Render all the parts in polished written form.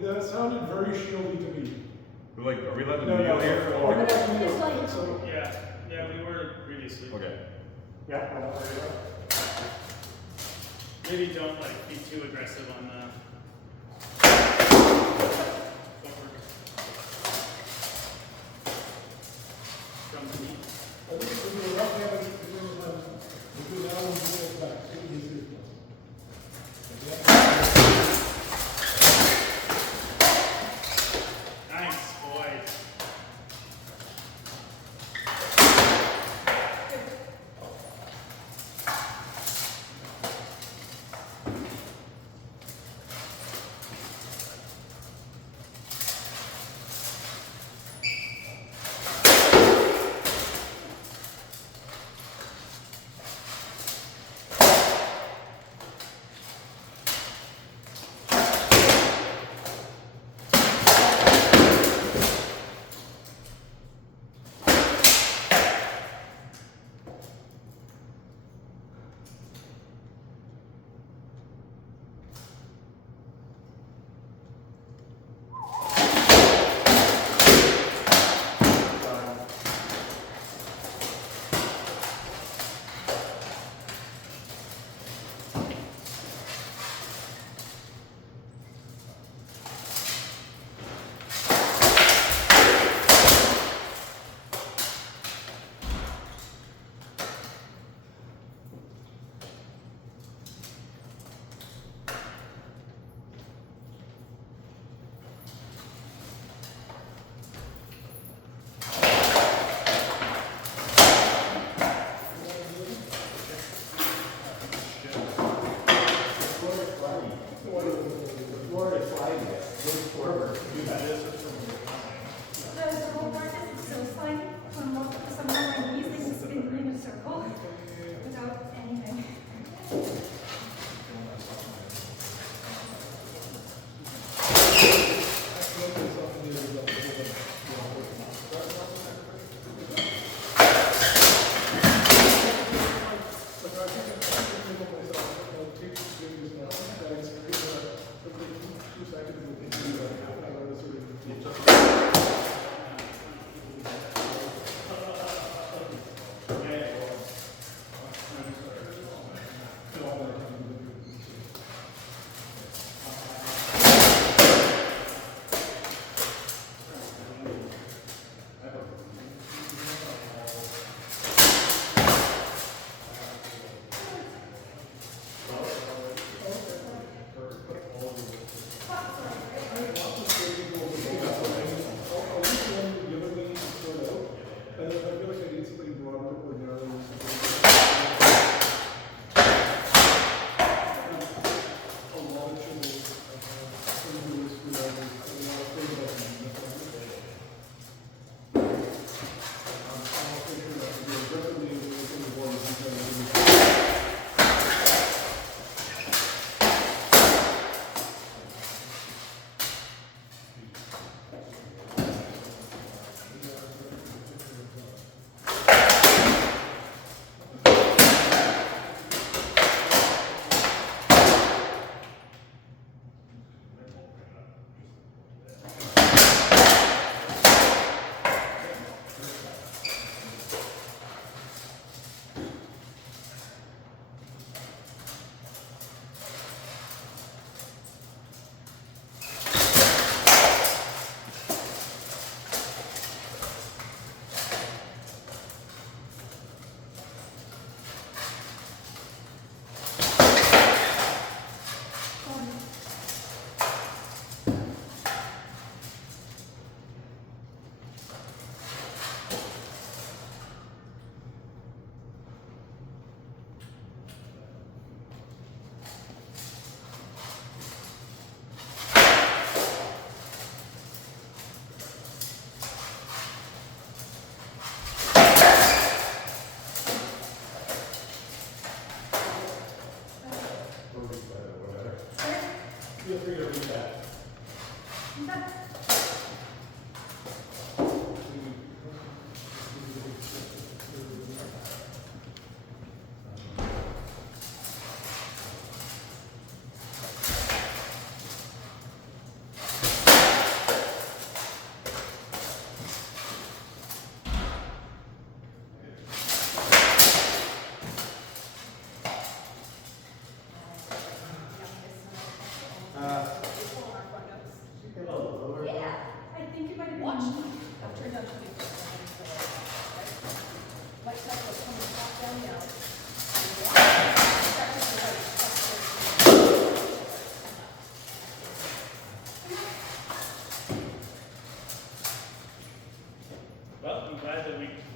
That sounded very shieldy to me. Like, are we letting the meal here? Yeah, we were previously. Okay. Yeah. Maybe don't like be too aggressive on the footwork. From the knee. Nice, boy.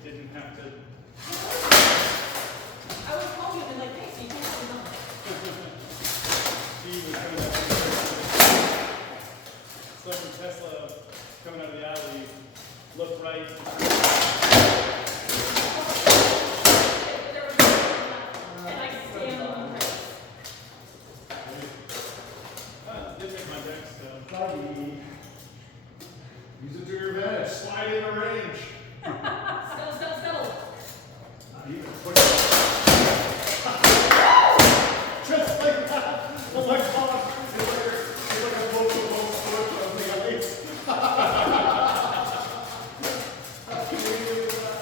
didn't have to. I was calling you and like, hey, so you can't have it. He was coming up. Some Tesla coming out of the alley, looked right. And I stand on the right. Didn't make my deck, so. Doggy. Use it to your advantage. Slide in the range. Scuttle. Even quicker. Just like that. Oh my God. It's like a local switch on the ice. How can we do that?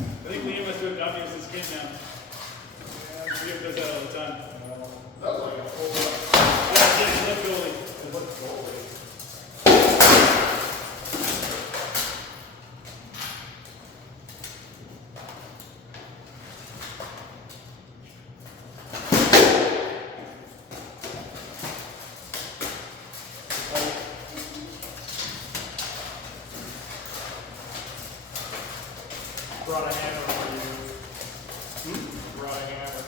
I think Liam has to adopt me as his kid now. Liam does that all the time. That was like a whole lot. Yeah, he left goalie. It looked goalie. Brought a hammer for you. Brought a hammer.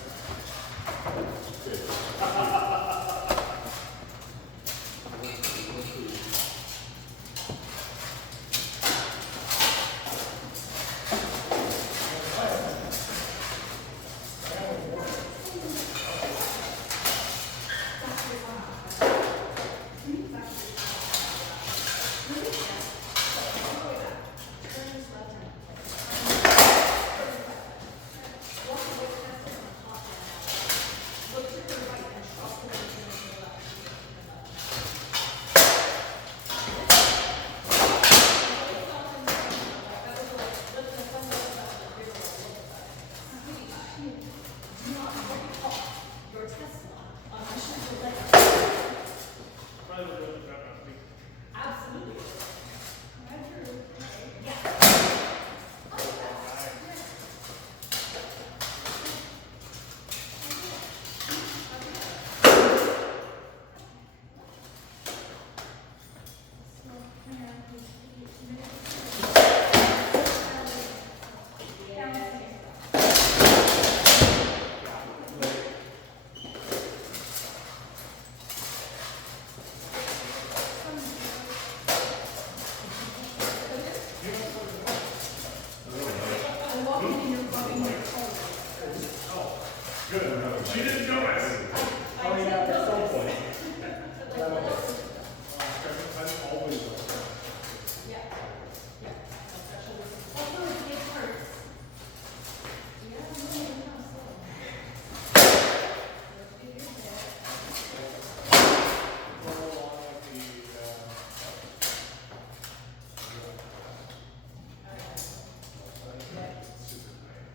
Probably would have dropped off me. Absolutely. I'm walking and you're rubbing my toes. Good. She didn't know us. Oh yeah, that's so funny. Like, I'm always like that. yeah. Yeah. Also, it gets hurts. Yeah, no, no, so. Go along with the,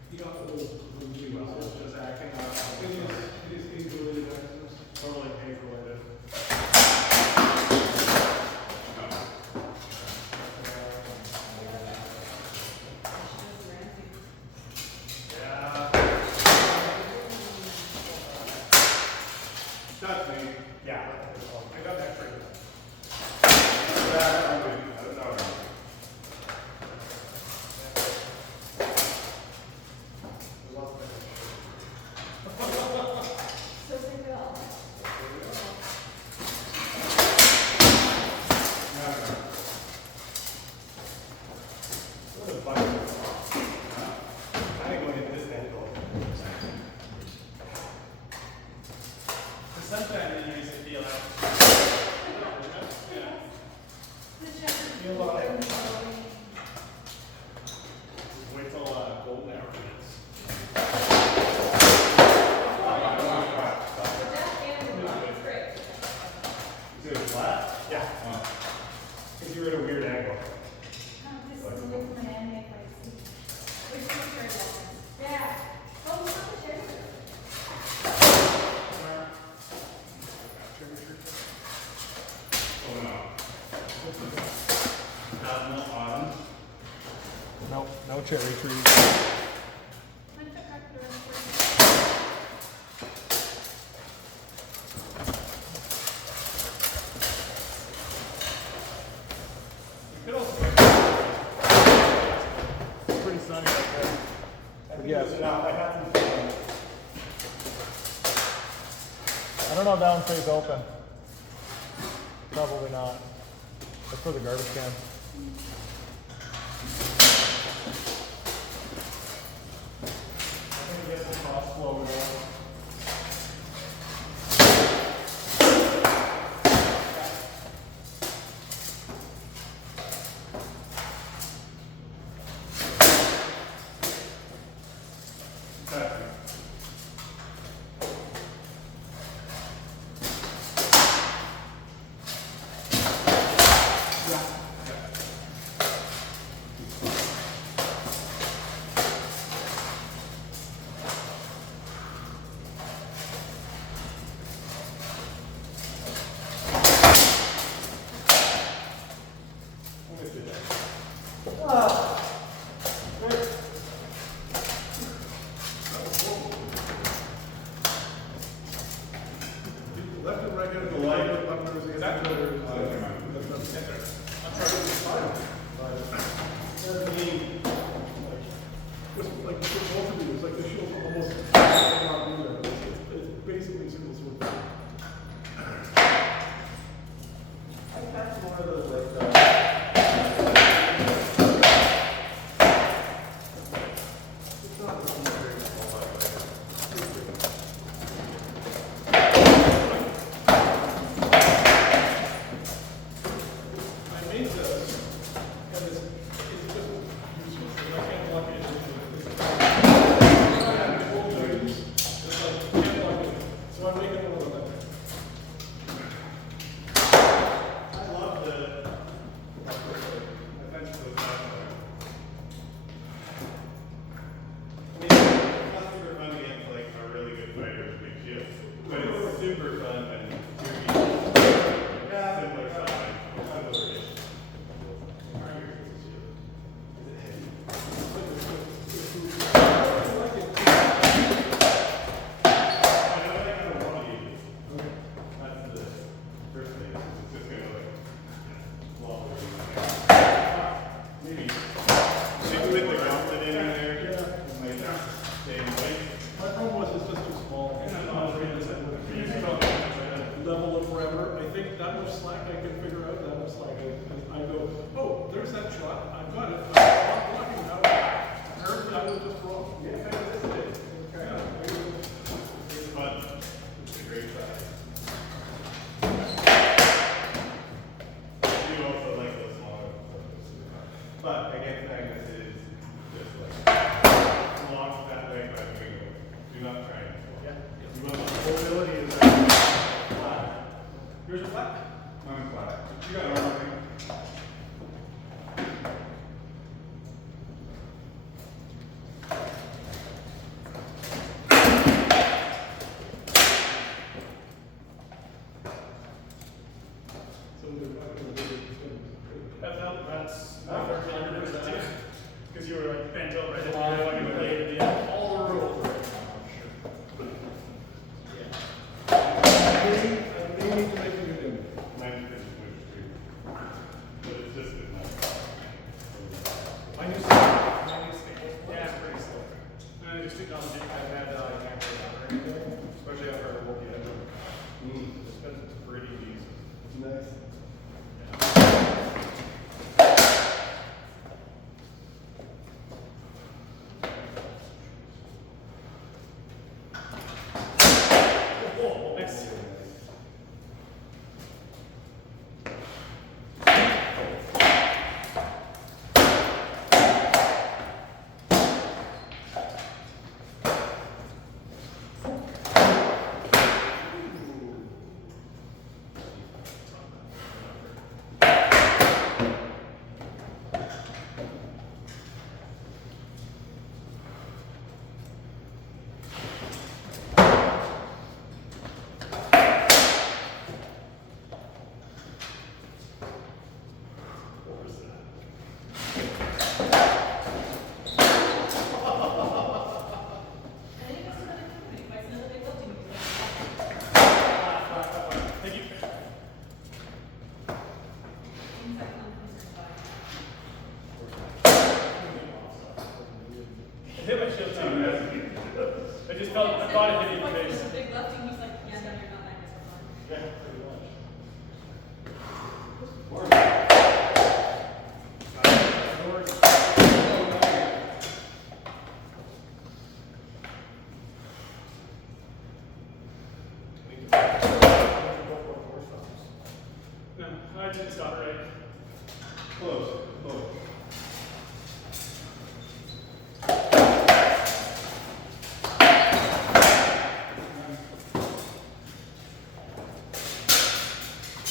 You got a little review out there, just acting out. It is easily diagnosed. totally paper-related. Yeah. That's me. Yeah. I got that trigger. Yeah, I'm good. I don't know. So think it all. What a bike. I ain't gonna hit this angle. Because sometimes they use it to be allowed. Yeah. Feel like. Wait till golden hour hits. Is it flat? Yeah. Because you're at a weird angle. Yeah. Oh no. No autumn. Nope, no cherry trees. it out. I had some fun. I don't know if that one stays open. Probably not. That's for the garbage can. I think it gets the cross flow more. Left and right hand, the light, left and right hand. That like for both of you, it's like the shield's almost not doing that. It's basically single sword. I catch more of those like It's not very small, but I made this, and it's just useless, and I can't lock it into it. I have 12 buttons, it's like, can't lock it in. So I'm making one of them. I love the defense of those guys. I mean, it's not super fun against like a really good fighter with big shields, but it's super fun when you're similar size, similar issue. My problem was it's just too small. It's not very good. Level it forever. I think that much slack I can figure out, that much slack I go, oh, there's that shot, I've got it. I'm not blocking now. Apparently I was just wrong. Yeah. It's fun. It's a great size. I do also like those smaller ones. But against Magnus it is just like launch that way by doing it. Do not try it. Yeah. You want the mobility is flat. Here's your flat. I'm flat. You got armor thing. So they're not gonna do it. That's my 100% too. Because you were like bent over right at the fucking blade at the end. All the rules. I may need to make a new image. Mine is pretty but it's just good enough. Mine used to Yeah, it's pretty slow. And I just technology. I've had especially after I woke the edge up. It's pretty easy. Nice. Whoa, next. Hit my shield too. just felt, I thought it hit you in the Fucking face. big lefty, he's like, yeah, no, you're not that good for fun. Yeah, pretty much. No, I didn't stop right. Close, close.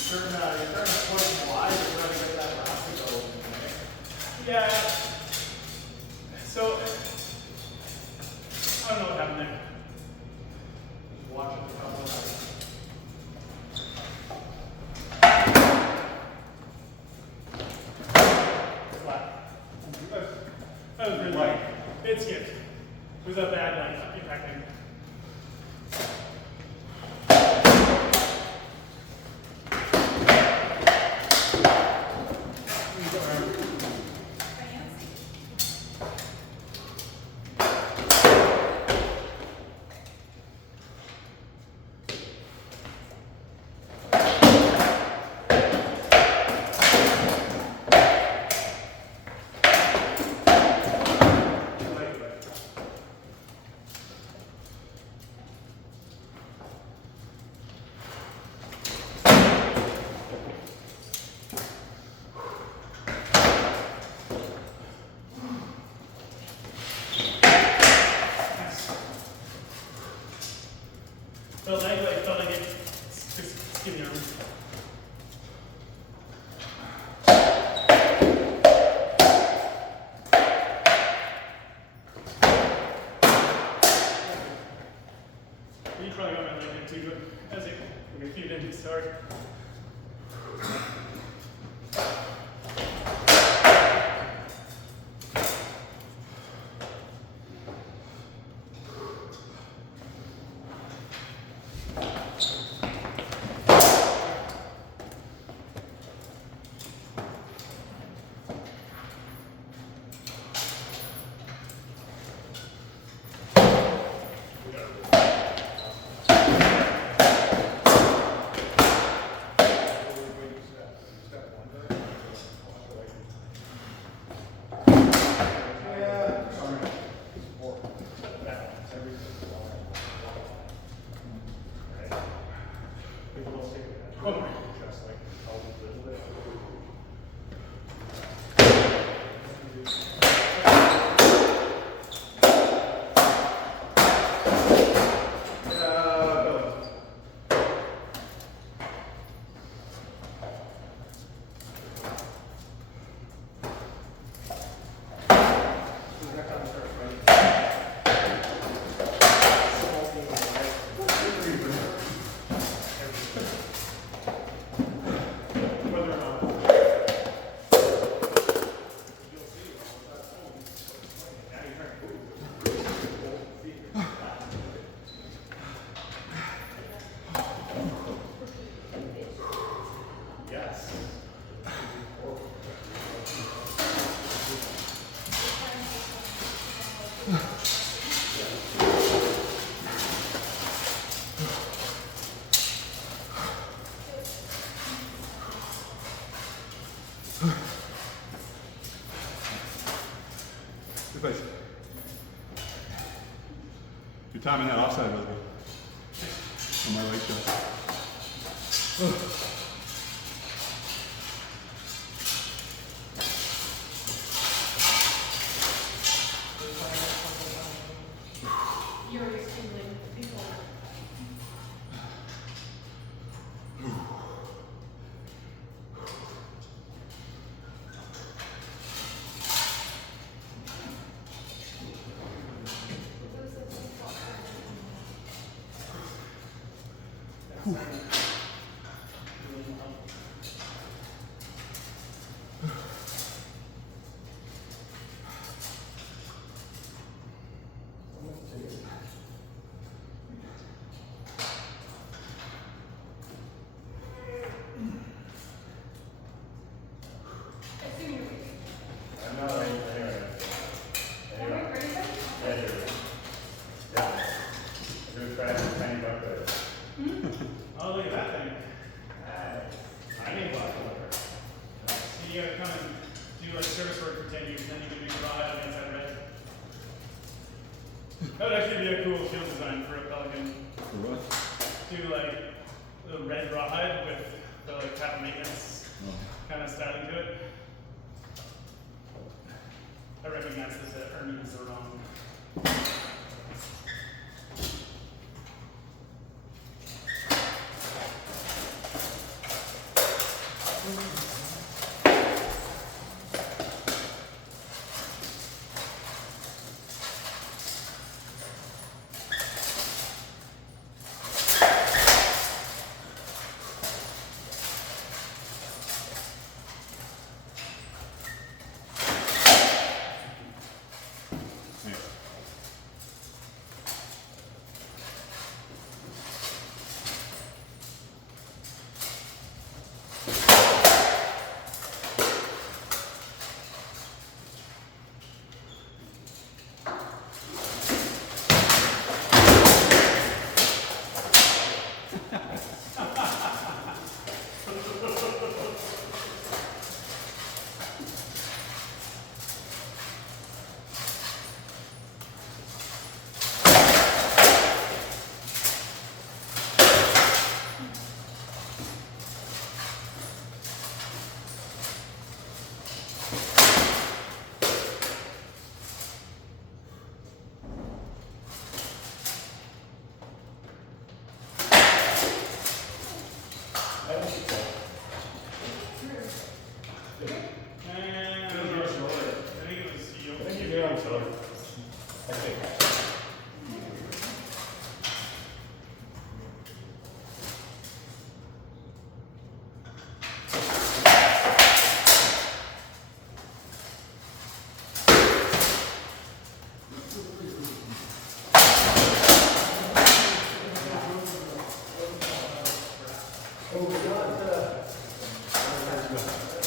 You're starting to push wide, you're trying to get that last to go. Yeah. So, I don't know what happened there. Just watch it for a couple of seconds. Flat. That was really light. It skipped. It was a bad like impact thing. Felt like it just skinny arm. You probably got my leg in too, but as it feed into start. Good place. You're timing that offside with me. On my right shot. You're extremely people. I'm not right there. Are we ready? Yeah, you're right. Yeah. you gotta come and do like service work for 10 years, and then you can be rawhide on the inside, right? That would actually be a cool shield design for a Pelican. For what? Do like the red rawhide with the like cap maintenance kind of styling to it. I recognize that the earnings are wrong.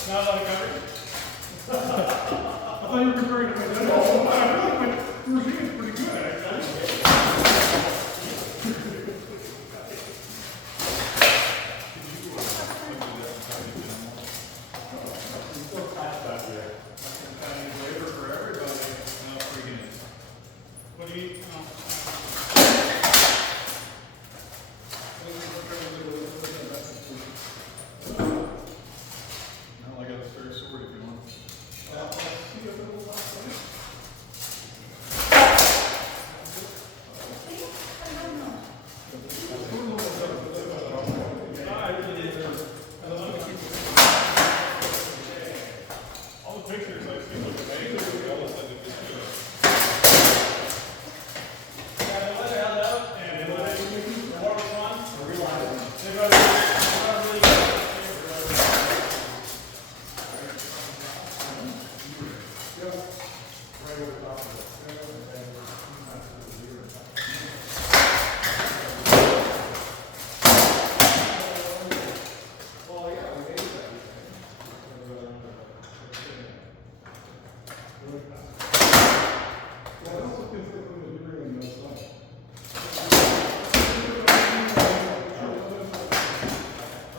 Not a lot of coverage. I thought you were comparing to my dad. I feel like my routine is pretty good, actually. Flavor for everybody. No freaking it. What do you? I got a spare sword if you want. All the pictures I see look amazing. Regardless of if it's good. Yeah, the weather held out, and the water was fun. They got really good.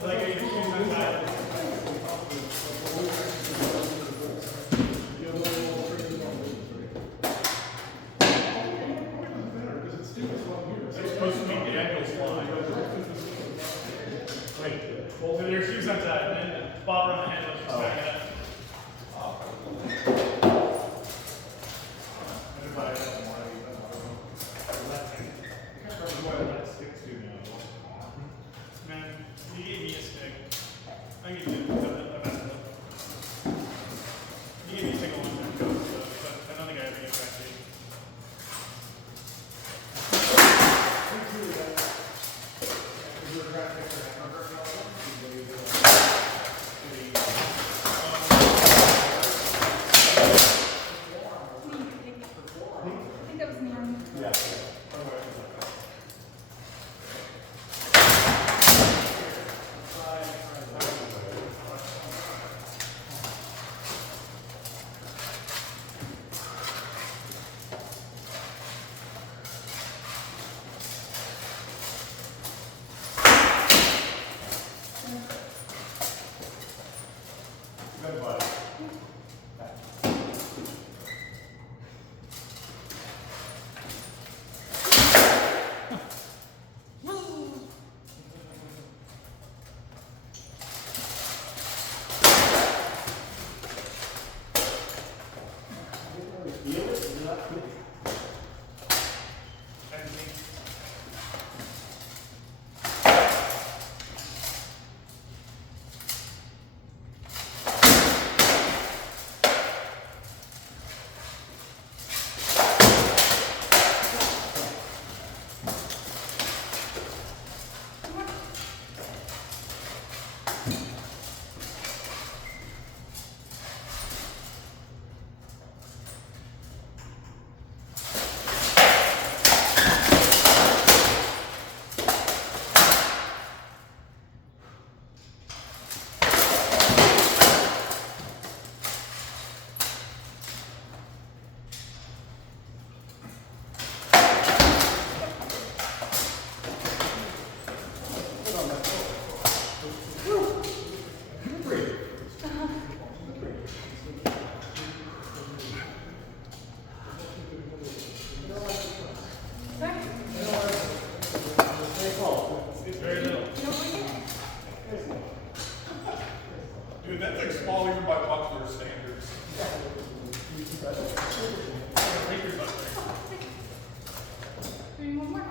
Like, are you shoes untied? They're supposed to make the ankles fly. Wait, so their shoes untied, and then bob around the handle, just back it up. Everybody else wanted that stick to now. Man, you gave me a stick. I can give you a messed up. You gave me a stick a long time ago, so, but I don't think I ever gave it back to you. I think that was me. Yeah. Good buddy. Dude, that thing's small even by Buckler standards. Break your butt there. Doing one more.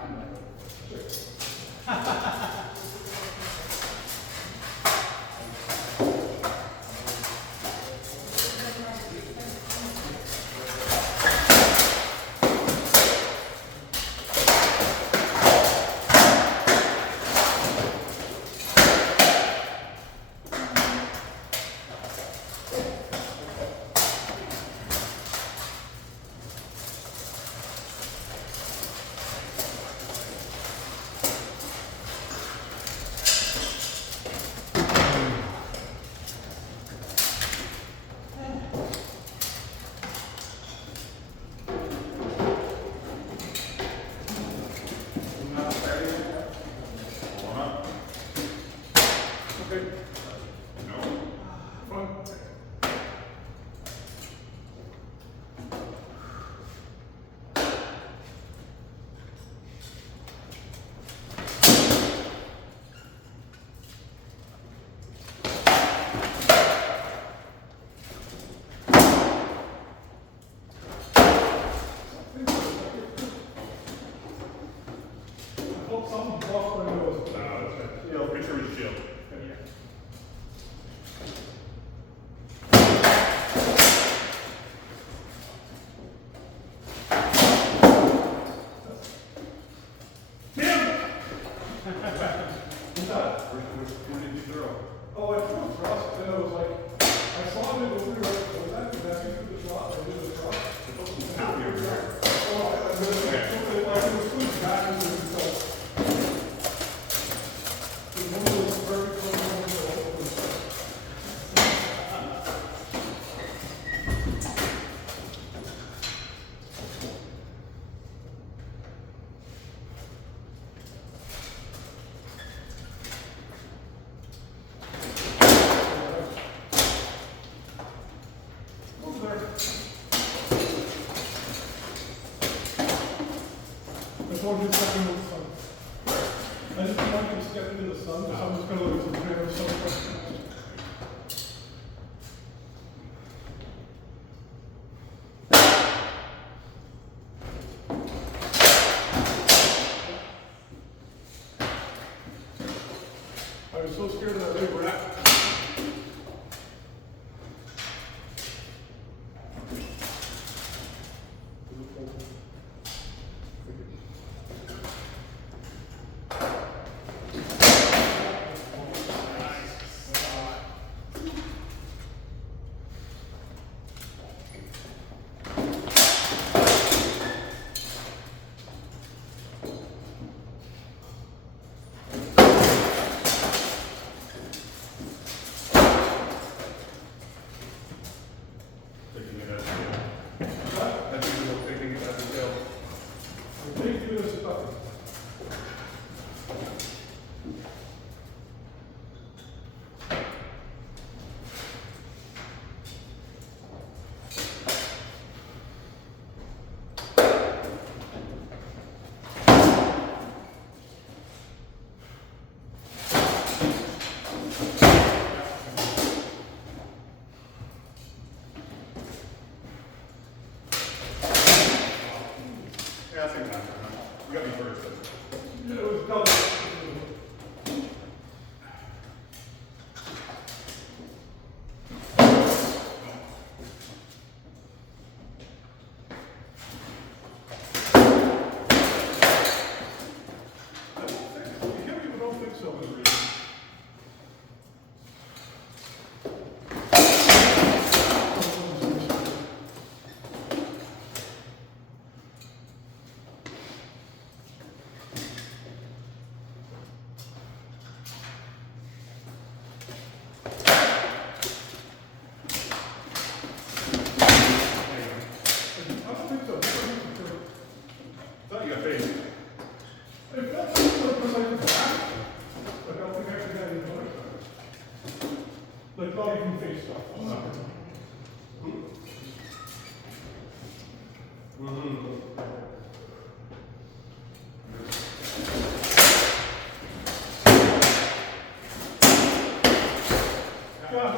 I was so scared of that big rat.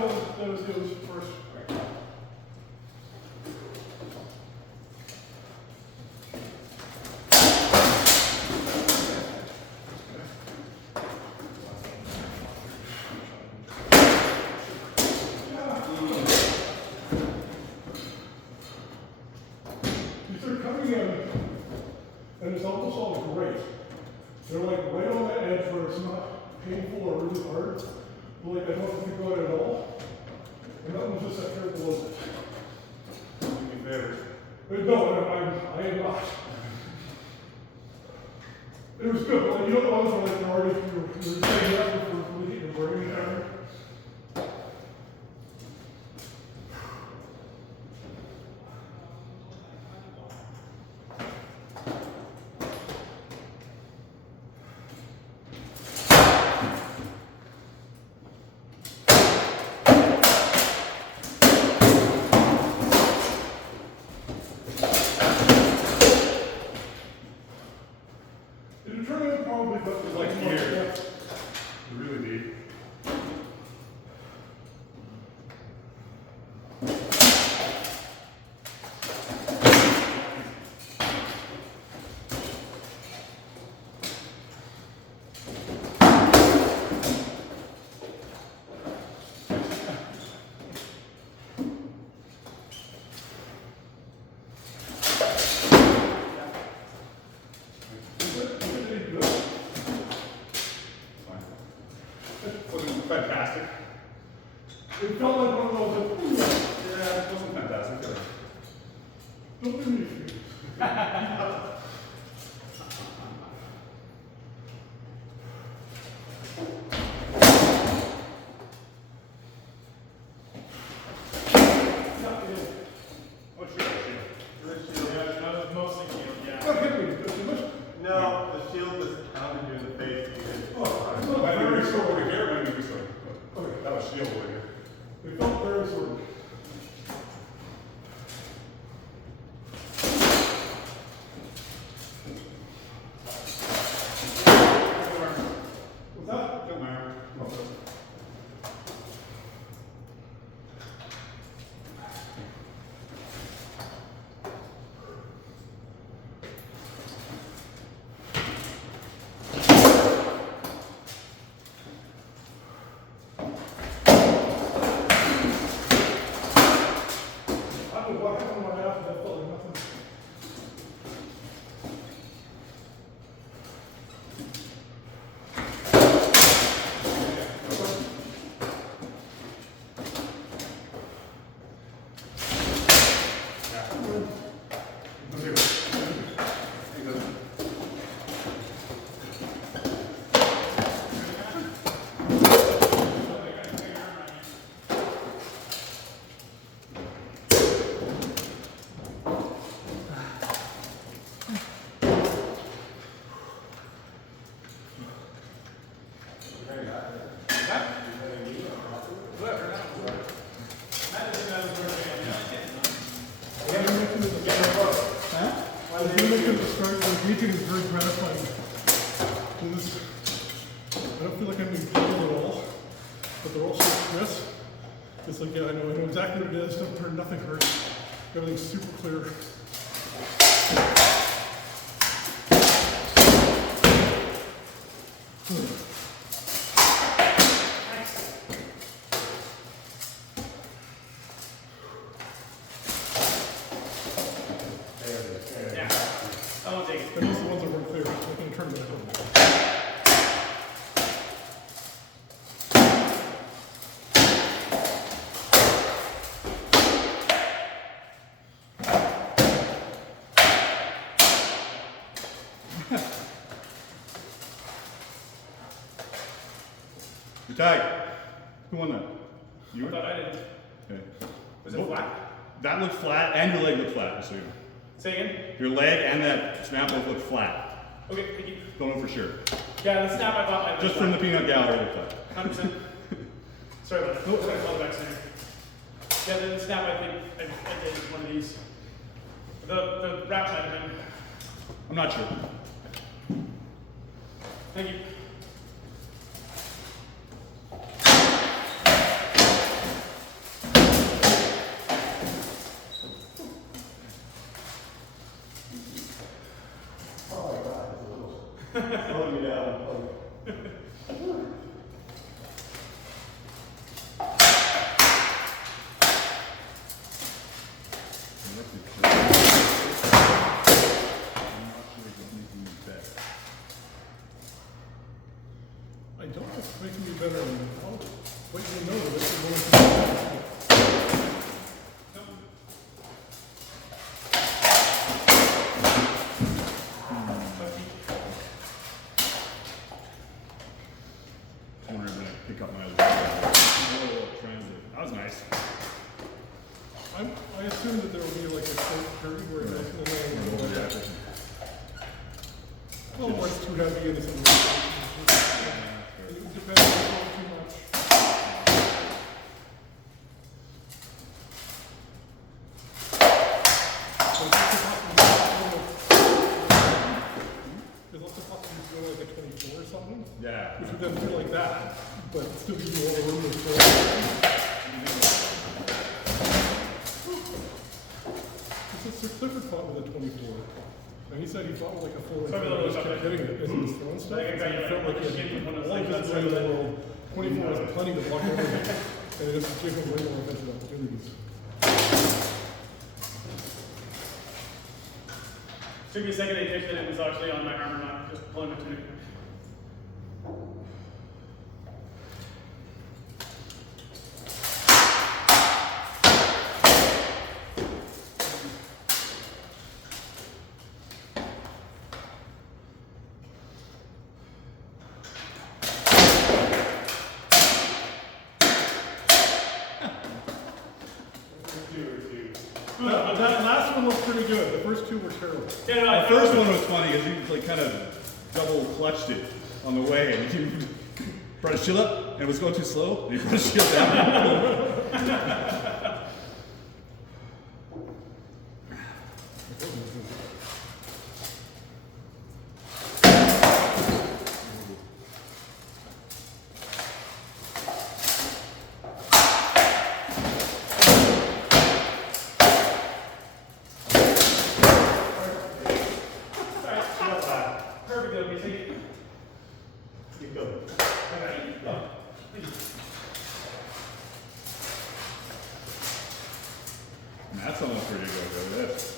that was first. These are coming in, and it's almost all great. They're like right on the edge where it's not painful or really hard. But like I don't think about it at all. And that one's just that here below it. Do me a favor. No, I am not. It was good, but you know the ones where like you're already you're saying that for really getting your brain down. It turned out probably about It's like here. Really deep. Wasn't fantastic. It felt like one of those. Yeah, it wasn't fantastic. Don't do me favors. What's your shield? Yeah, that was mostly shield, yeah. Don't hit me. Don't do much. No, the shield just pounded you in the face. Oh, it's not Might be very this sore. over here, might be this way. Okay. That was shield over here. It felt very sore. What's that? Don't matter. I don't know what happened right after that. Felt like nothing. Meeting is very gratifying. I don't feel like I'm being pulled at all, but they're also stressed. It's like, yeah, I know exactly what it is. Don't turn, nothing hurts. Everything's super clear. Yeah. I won't take it. And those are the ones that weren't clear. I can turn them down. Your tag. Who won that? You I were? thought I did. Okay. Was it flat? That looked flat, and your leg looked flat, just so you know. Say again? Your leg and that snap both looked flat. Okay, thank you. Don't know for sure. Yeah, the snap I thought might be Just from the peanut gallery, it looked flat. 100%. Sorry about that. I'm gonna call it back center. Yeah, the snap I think I did one of these. The wrap might have been. I'm not sure. Thank you. I don't know if it's making me better than how, what you know that it's going to be. I'm gonna pick up my transit. That was nice. I assume that there will be like a short period where it doesn't land. Well, where it's too heavy and it's in the it depends on if it's too much. There's lots of possibilities to go like a 24 or something. Yeah. Which would then feel like that, but still give you all the room to throw. Sir Clifford fought with a 24. And he said he fought with like a 4 and just kept hitting it as he was throwing stuff. He felt like he had all of his weight in the world. 24 was plenty to block everything. And it just gave him way more offensive opportunities. Took me a second to catch that it was actually on my arm, not just pulling it to me. That last one looked pretty good. The first two were terrible. Yeah, no, The first one was funny because you like kind of double clutched it on the way, and you brought his shield up, and it was going too slow, and you brought his shield down. Perfect, though, you see? Keep going. That's almost pretty good. Look at this.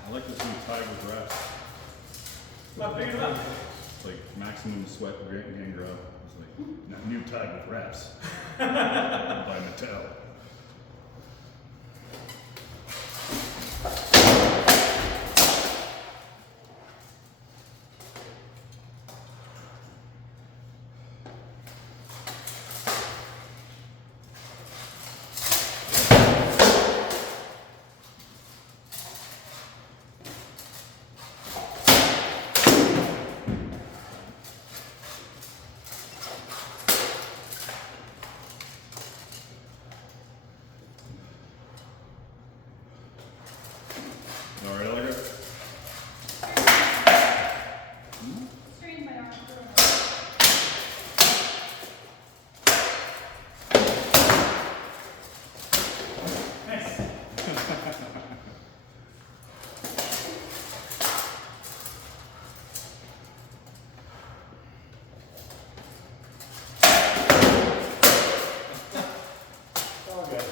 I like this new tag with reps. Not big enough. It's like maximum sweat gain growth. It's like new tag with reps by Mattel. All right, I like it. Strained my arm. Nice. Okay.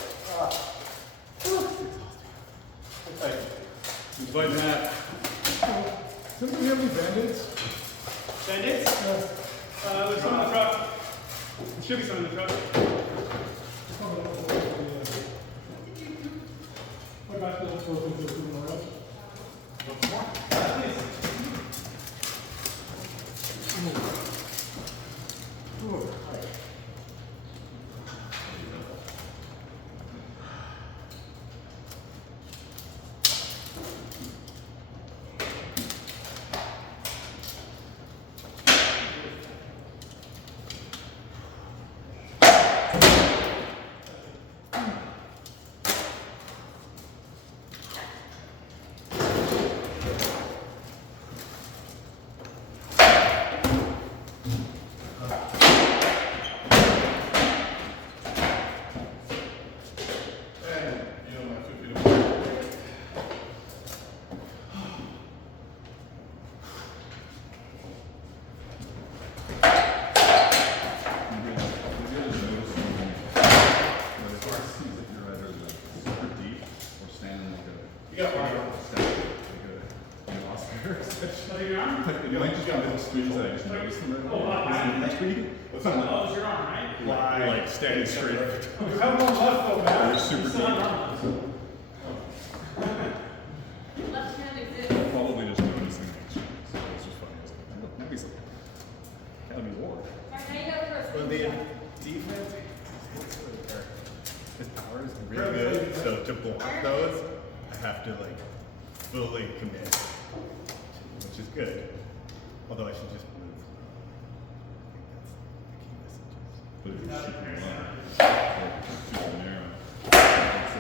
Who's fighting that? Doesn't we have any bandits? Bandits? There's some in the truck. There should be some in the truck. I got the throw things around. squeeze that, I just noticed them right Oh, wow. now. Tree. Oh, it's your arm, right? Like standing straight. You have one left though, They're man. super Still deep. on arm. Left hand exists. Probably just noticing that shit. So it's just funny. I was like, oh, maybe some Academy War. Alright, now you go first. Well, the defense, his power is really good. So to block those, I have to like fully commit, which is good. Although I should just move. I think that's the key message. But if you're super narrow. That's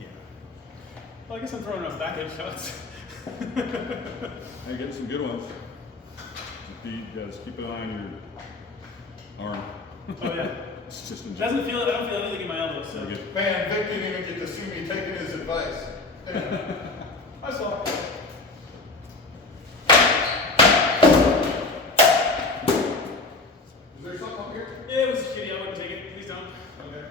Yeah. Well, I guess I'm throwing enough backhand shots. I get some good ones. Just keep an eye on your arm. Oh yeah. It's just in I don't feel anything in my elbows, so. Very good. Man, Vic didn't even get to see me taking his advice. I saw. Is there something up here? Yeah, it was shitty. I wouldn't take it. Please don't. Okay.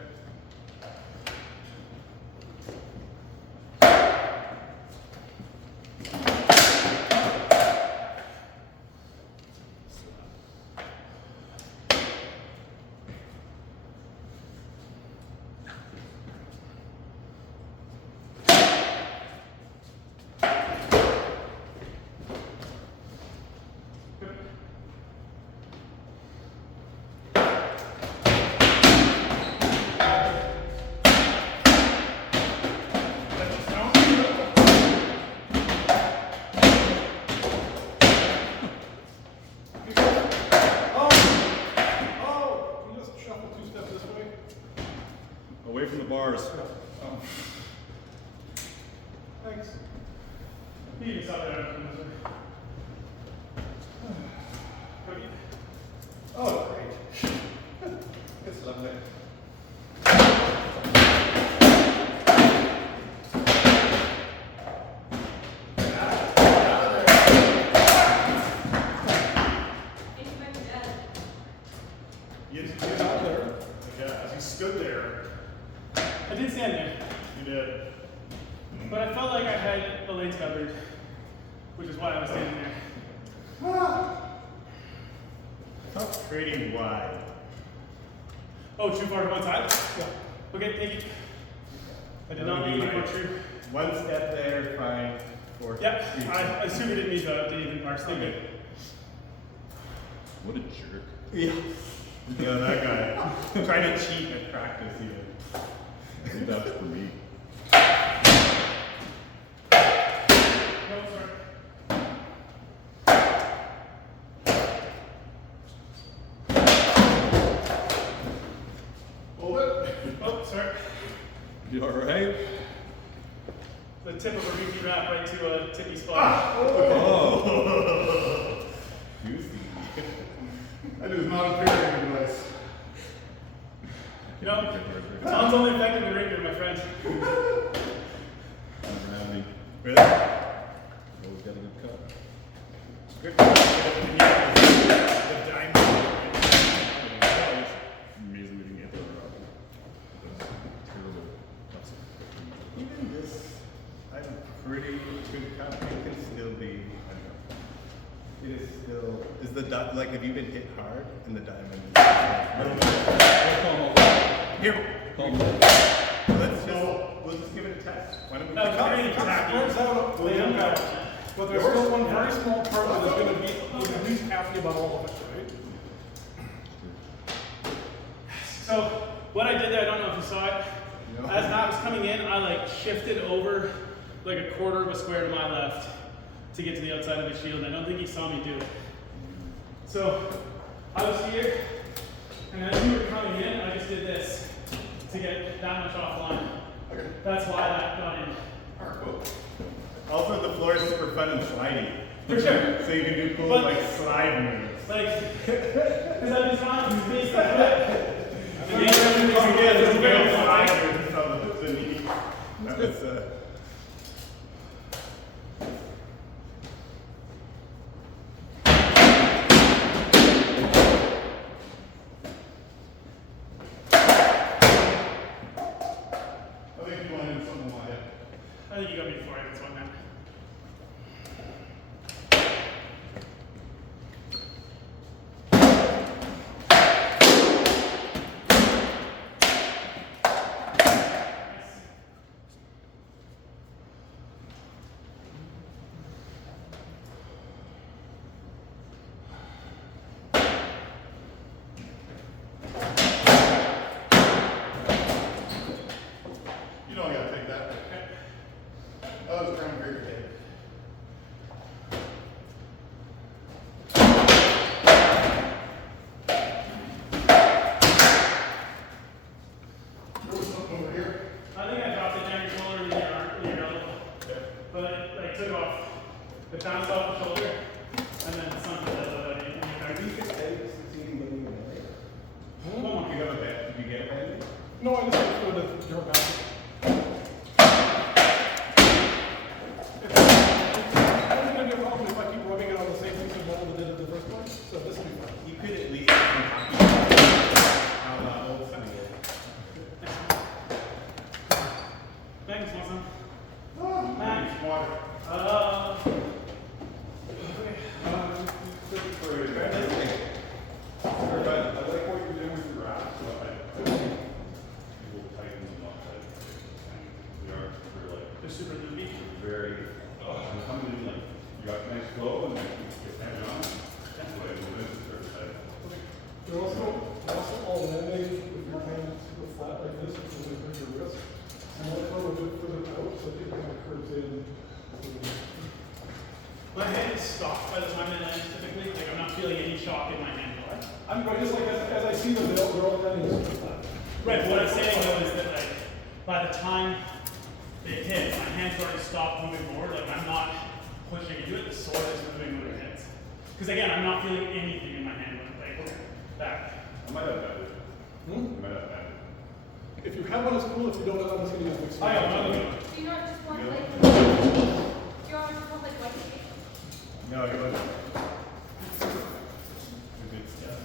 Oh, can you just shuffle 2 steps this way? Away from the bars. Oh. Thanks. You can stop there. Oh, great. It's lovely. Thank you, Mr. Dad. You just get out there. Yeah, as you stood there, I did stand there, you did. but I felt like I had the lanes covered, which is why I was standing there. How pretty wide. Oh, too far to one side? Yeah. Okay, thank you. I did not mean to go true. One step there, fine. 4. Yep, I assumed it didn't mean to even parse the good. What a jerk. Yeah. You know, that guy. Trying to cheat at practice even. Maybe that was for me. No, sorry. Hold it. Oh, sorry. You alright? The tip of a reefy wrap right to a tippy spot. Oh. Juicy. That is not a parenting advice. You know, Tom's only effective in rinker, my friend. Rounding. Really? Always got a good cut. Good. The diamond. Amazing we didn't get there. Terrible. Even this, I'm pretty good cut. It can still be, I don't know. It is still, is the, like, have you been hit hard in the diamond? Here. We'll just give it a test. Why don't we? That was Cut pretty tacky. spreads out, Lay them out. but there's still one very small part that is going to be at least happy about all of it, right? So, what I did there, I don't know if you saw it. No. As Matt was coming in, I like shifted over like a quarter of a square to my left to get to the outside of the shield. I don't think he saw me do it. So, I was here, and as you were coming in, I just did this to get that much offline. Okay. That's why that got in. All right, cool. Also, the floor is super fun and slidey. For sure. So you can do cool, But- like, slide moves. Like, because I've been trying to face that way. And you can get this little slide from the knee. That was, I think you want to do something like that. The bounce off the shoulder, and then something in your back. You could say 16 million. You have a bet. Did you get a bet? No, I just have to do it with your back. It's going to be a problem if I keep rubbing it on the same piece of metal that did it in the first place. So this will be fine. You could at least how the old son is. Thanks, awesome. Thanks, water. I like what you're doing with your wraps, but I think you will tighten them up. We are super like They're super loopy. very. I'm coming in like you got nice flow and then you get kind of on. That's what I do. This is very tight. They're also all laminated with your hand super flat like this, which is going to hurt your wrist. And I'll throw a bit further out so that it kind of curves in. My hand is stopped by the time I land typically. Like I'm not feeling any shock in my hand. I'm right, just like as I see them, they're all landing super flat. Right, but what I'm saying though is that like by the time it hits, my hands already stopped moving forward. Like I'm not pushing into it, the sword is moving when it hits. Because again, I'm not feeling anything in my hand when like back. I might have that. I might have that. If you have one, it's cool. If you don't have one, it's going to be a big I have another one. Do you not just want like, do you not just want like white tape? No, it wasn't. Good stuff.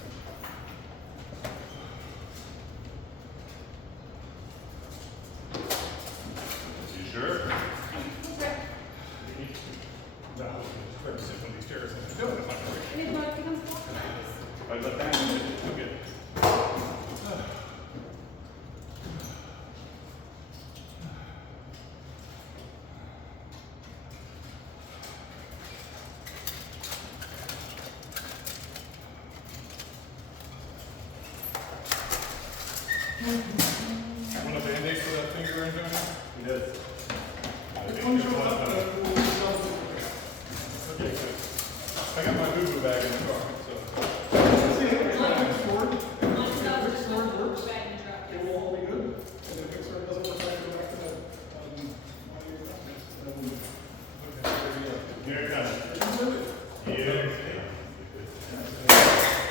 You sure? Okay. No, we're sitting on these chairs. No, it's not great. And if not, it becomes compromise. I let that one it's too good. Want a Band-Aid for that finger in there? He does. Okay, good. I got my boo-boo bag in the car, so. One stuff just goes over back in the truck. It will all be good. And if it doesn't work, I can go back to that. Here it comes.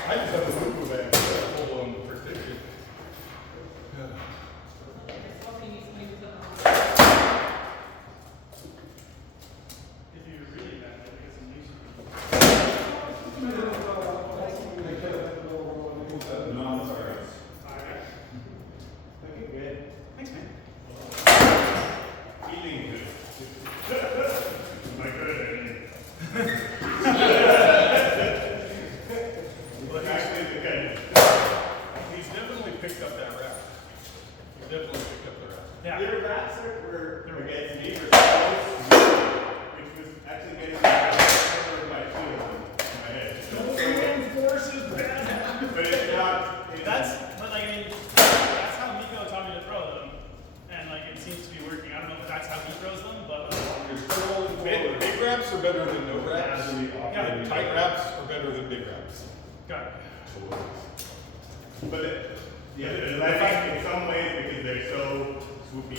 I just have a boo-boo bag, so hold on for safety. It's helping you somebody who's on. If you're really bad, I guess I'm used to No, it's alright. Alright. Okay, good. Thanks, man. Feeling good. Am I good? Look, actually, the good. He's definitely picked up that rap. He's definitely picked up the rap. Yeah. Your backs were against me or which was actually getting over my shield in my head. Forces bad. But it's not. But like I mean, that's how Miko taught me to throw them, and like it seems to be working. I don't know if that's how he throws them, but Big raps are better than no raps. Yeah. And tight raps are better than big raps. got it. But I think in some ways because they're so swoopy.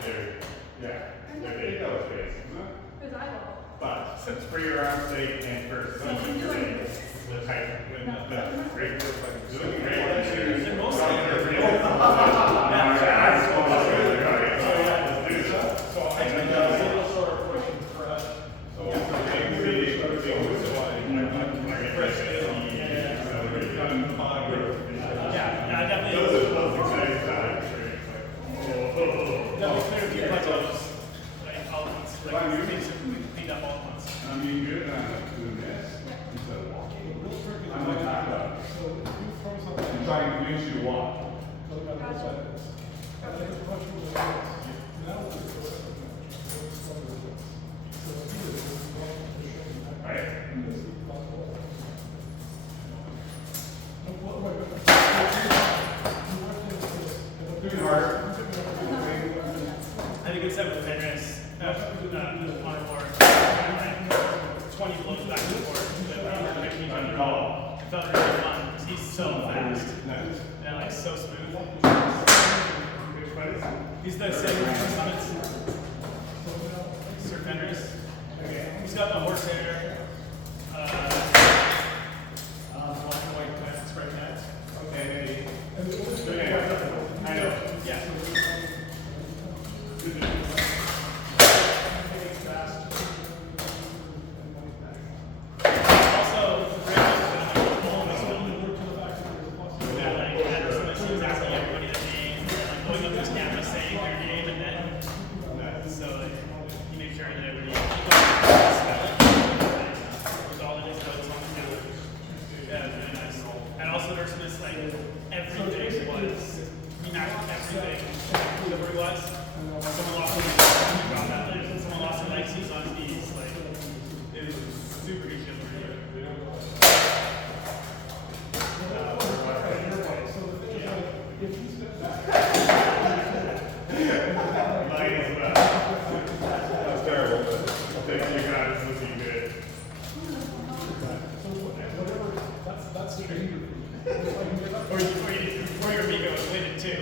They're big though space. His eyeball. But for your arm's sake and for some of your sake, the type the great doing great. And most So I think that's a little sort of pushing for us. yeah, I definitely. Those are the most exciting times. Definitely clear a few plateaus, like all at once. Like Well, you- things are cleaned up all at once. I mean, good doing this instead of walking. I'm like that about it. So if you throw something, I'm trying to make you walk. doesn't matter what side it is. I think it's much more than this. Now we'll just go ahead and so if you did it, it's going to show you that. Right? This is possible. No, what, wait, wait. You want to do this, and the bigger- Hard. I think it's 7 minutes. On a board. 20 blows back and forth. But 15 on the ball. It felt really fun because he's so fast. Nice. And like so smooth. He's the same summits. Horsehair. Black and white pants, spray pants. Okay, maybe. And I know. Yeah. Also, Anderson is asking everybody their name, like going up this camera saying their name, and then so he makes sure that everybody with all the notes on the camera. Yeah, it's really nice. And also there's this like everything was he matched everything whatever it was. Someone lost their someone lost their Nikes on his knees, like it was super good shit for you. Might as well. That's terrible, but thank you guys, looking good. that's the danger. Or your amigo is winning too.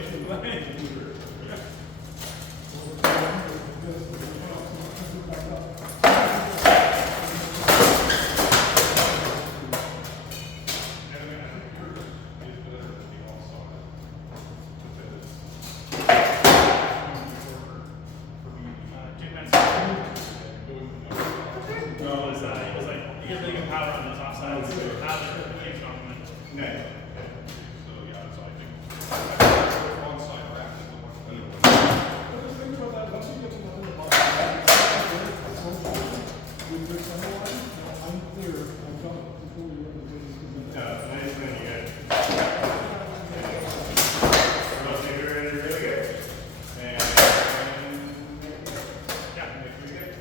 It was like you get really good power on those offsides. Now they're huge compliment. Nice. So yeah, so I think onside rack is the one. Just think about that. Once you get to the bottom, with the center line, I'm clear. I'm done before we run the business. Nice when you get. Really good. And yeah, make sure you get.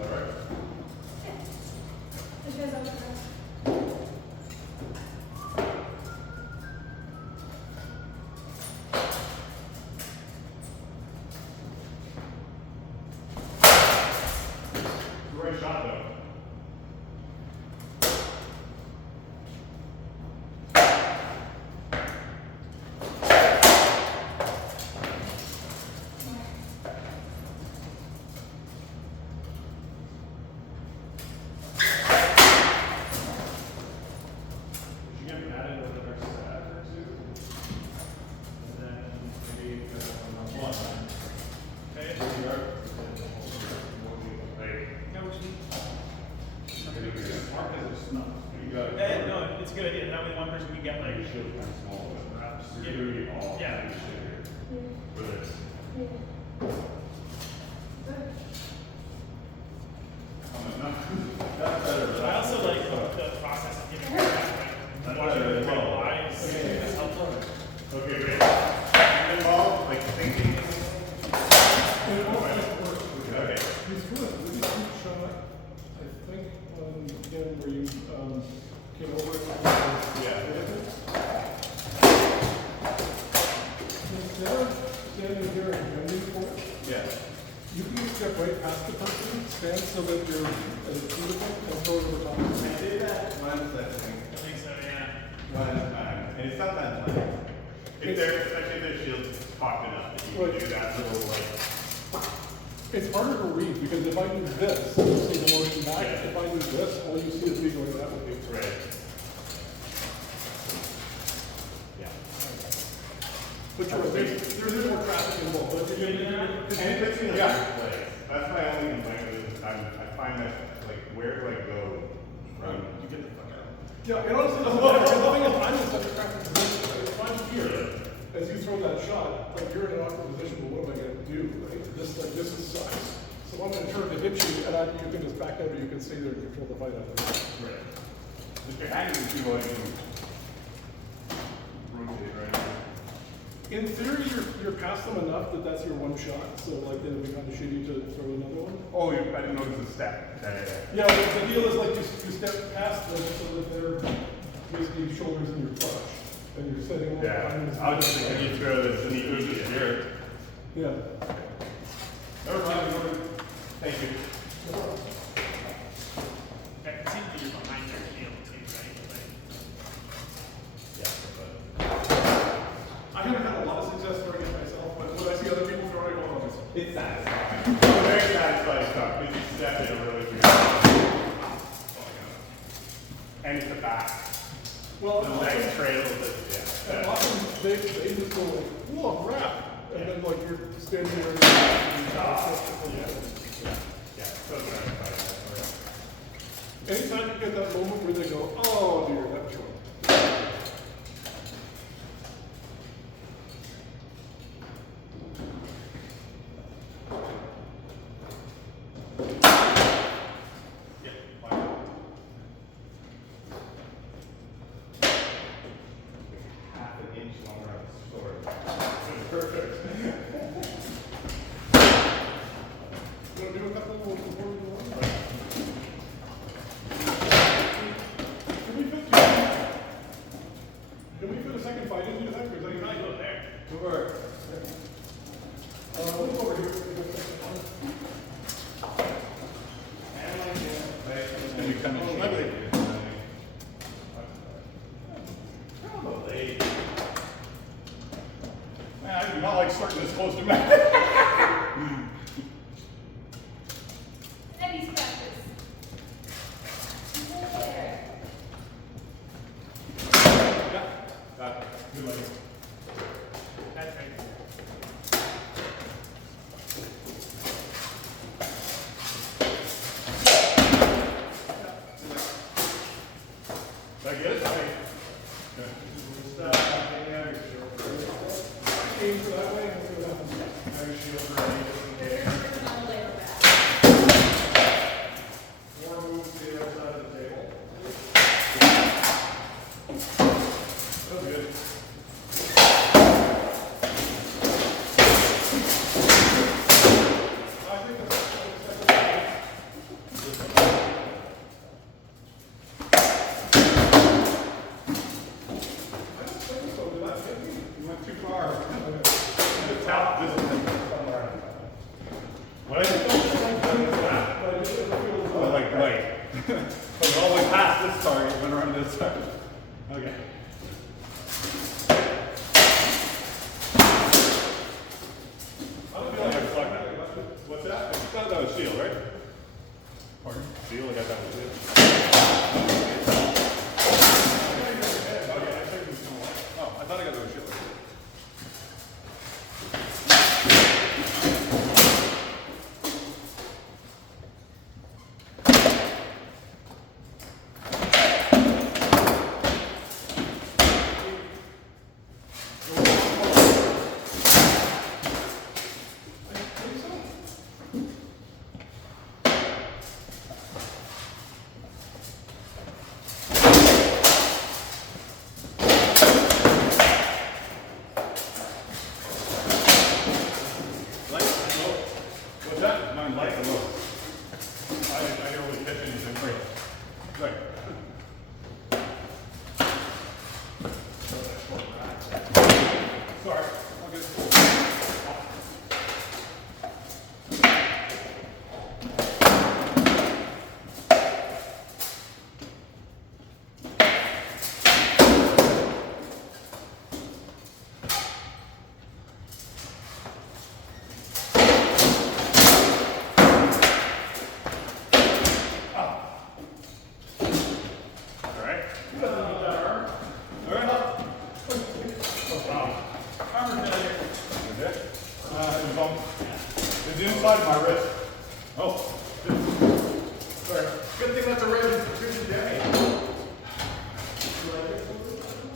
All right. It goes over. Great shot though. You get that into the next set or two. And then maybe one. Okay. No, it's a good idea. That way one person can get like yeah. I also like the process of giving feedback, like watching the table eyes. It's helpful. Okay, great. Involved, like thinking. Okay. He's good. We just keep shot. I think again where you came over. Yeah. Instead of standing here and bending for it, Yeah. you can step right past the person, stand so that you're at a suitable and throw it over top. I did that once, I think. I think so, yeah. One time. And it's not that much. If they're, especially if their shield's cocked enough, that you can do that little like. It's harder to read because if I do this, you see the motion back. Yeah. If I do this, all you see is me going that way. Right. Yeah. But you're right, there's more traffic involved. But if you're And it puts you in a good place. That's my only complaint with it. I find that, like, where do I go from? You get the fuck out. Yeah, it honestly doesn't matter. Because the thing is, I'm in such a traffic position. If I'm here, as you throw that shot, like you're in an awkward position, but what am I going to do? Right? This is sucks. So I'm going to turn to hit you, and you can just back out, or you can stay there and control the fight after that. Right. If you're hanging with people, you can rotate right now. In theory, you're past them enough that that's your one shot. So like then it'd be kind of shitty to throw another one. Oh, I didn't notice the step. Yeah, the deal is like you step past them so that they're basically shoulders in your clutch, and you're setting them Yeah. I was just thinking you throw this and you just here. Yeah. Never mind. Thank you. It seems like you're behind their shield too, right? Like, I haven't had a lot of success throwing it myself, but when I see other people throwing it, I go, oh, It's satisfying. It's a very satisfying stuff because you step in a really weird and it's the back. Well, The legs trail a bit, yeah. and often they just go like, whoa, rap. And then like you're standing there. Yeah, so satisfying. Anytime you get that moment where they go, oh dear, that joint. Yeah, why not? Half an inch longer on the sword. Perfect. Want to do a couple more before we go on? Can we fit a second fight into that? Because I can go there. Sure. Look over here. It's gonna be kind of Lovely. Probably. Man, I do not like starting this close to me. Eddie's practice. There. Got it. Good luck. That's right. Did I get it? Right. Aim for that way and see what happens. I'll lay her back. More move to the other side of the table. That's good. I think that's I don't think so. Did I hit me? You went too far. The top, this is somewhere. What I think? Oh, like right. So all the way past this target, went around this side. Okay. I don't feel like I plugged that. What's that? I thought that was shield, right? Pardon? Shield, I got that one too. Oh, I thought I got that was shield. What's that? Mine light or low? I can only catch anything right. Right. Sorry. I'll get it. All right. All right. Armor failure. Is it? It's inside my wrist. Oh. Sorry. Good thing that's a rigid demi.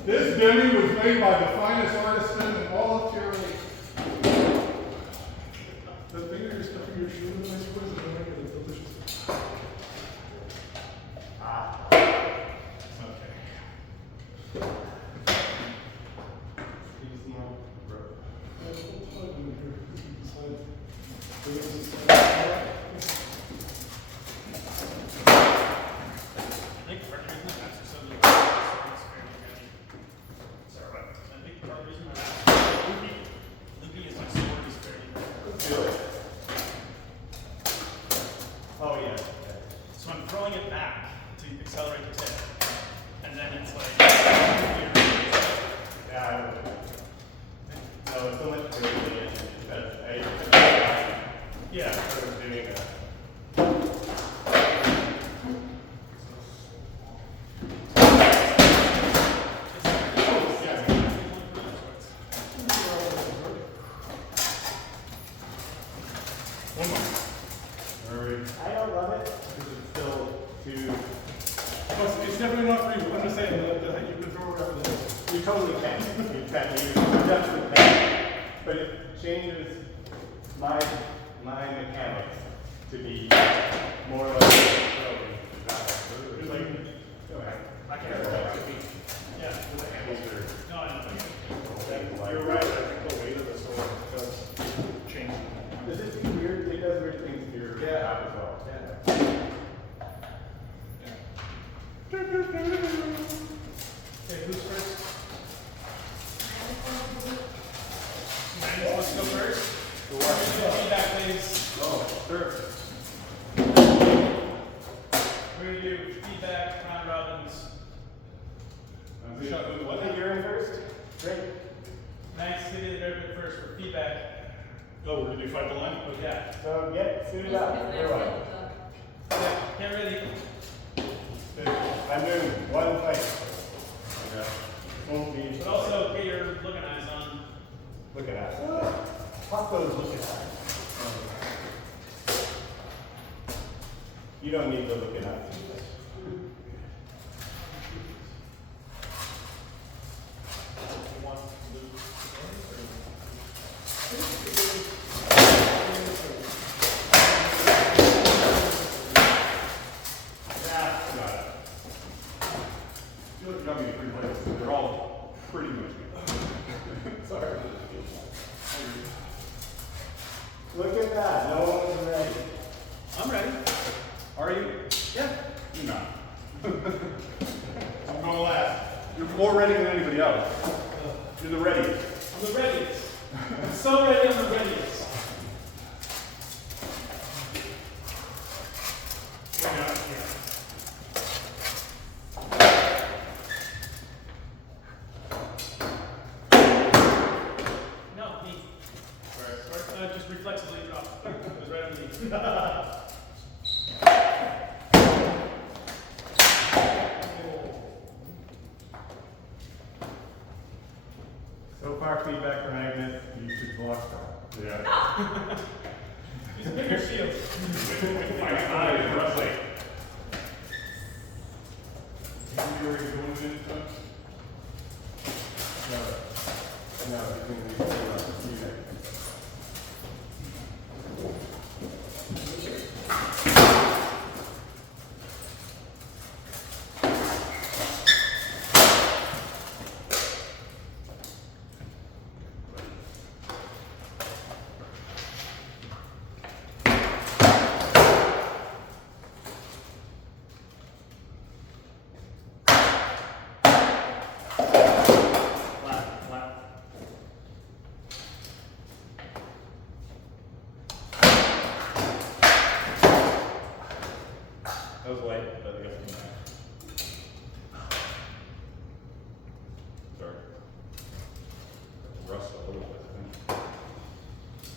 This demi was made by the finest artisan in all of Tir Righ. The thing that you're stuffing your shoe in, I suppose, is going to make it delicious. Okay. I think part of the reason my master so good is fairly heavy. Sorry, what? I think part of the reason my master Loopy is my sword is fairly heavy. Oh yeah. So I'm throwing it back to accelerate the tip. And then it's like Yeah. No, it's so much bigger than it is. Yeah, sort of doing that. One more. I don't love it because it's still too. Well, it's definitely not for you. I'm just saying that you can throw it up there. You totally can. You definitely can. But it changes my mechanics to be more like throwing. It's like, go ahead. I can't roll out. Yeah. The handles are. No, I don't think. You're right, I think the weight of the sword does change. Does it do weird? It does weird things to your app as well. Okay, who's first? Magnus wants to go first. We're going to do feedback, please. Oh, sure. We're going to do feedback, round robins. Was it you're in first? Great. Max, give me the very bit first for feedback. Oh, we're gonna do fight the line? Oh, yeah. So get suited up. Everyone. Yeah, get ready. I'm doing one fight. Yeah. Won't be. But also get your looking eyes on. Look at that. Fuck those looking eyes. You don't need the looking eyes. They're all pretty much good. Sorry. Look at that. No one is ready. I'm ready. Are you? Yeah. You're not. I'm going last. You're more ready than anybody else. You're the readiest. I'm the readiest. I'm so ready, I'm the readiest. No, me. Just reflexively drop. It was right on me. So far, feedback from Agnes, you should block that. Yeah. Use a bigger shield. My eyes, roughly. You already going in time? No, you can leave feedback. That was light, but I guess I'm back. Sorry. Rust a little bit,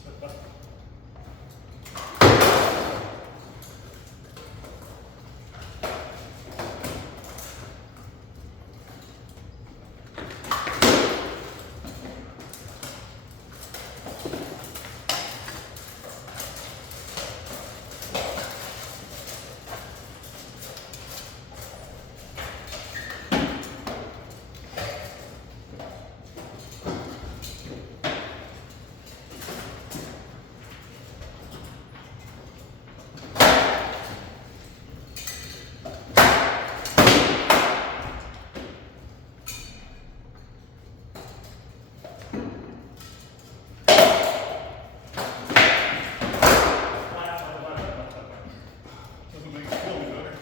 I think. Doesn't make it feel any better.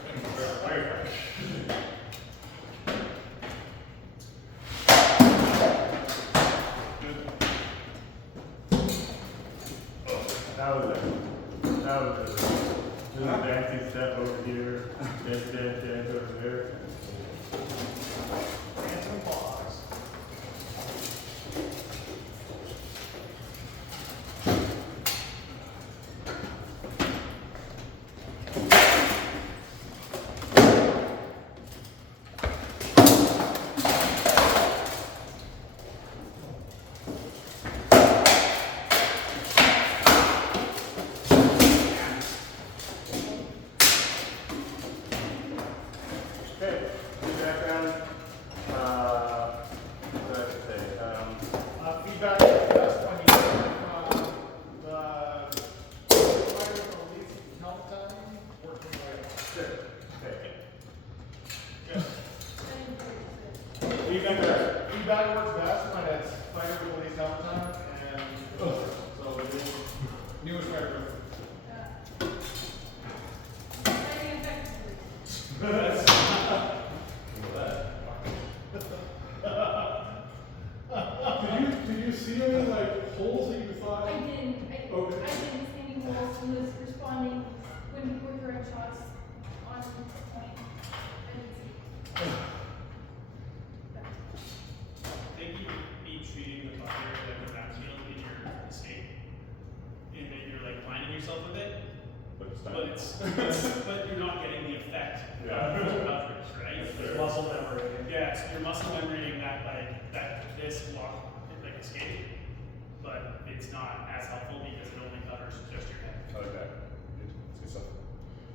That was it. There's a dancing step over here, dance over there. Phantom box. like holes that you thought? I didn't. Okay. I didn't see any holes and was responding when people were throwing shots on point. I didn't see. I think you would be treating the bucket like a backfield in your escape, in that you're like blinding yourself with it, but you're not getting the effect of coverage, right? Muscle memory. Yeah, so you're muscle memorying that this block like escape, but it's not as helpful because it only covers just your head. Okay. Good stuff.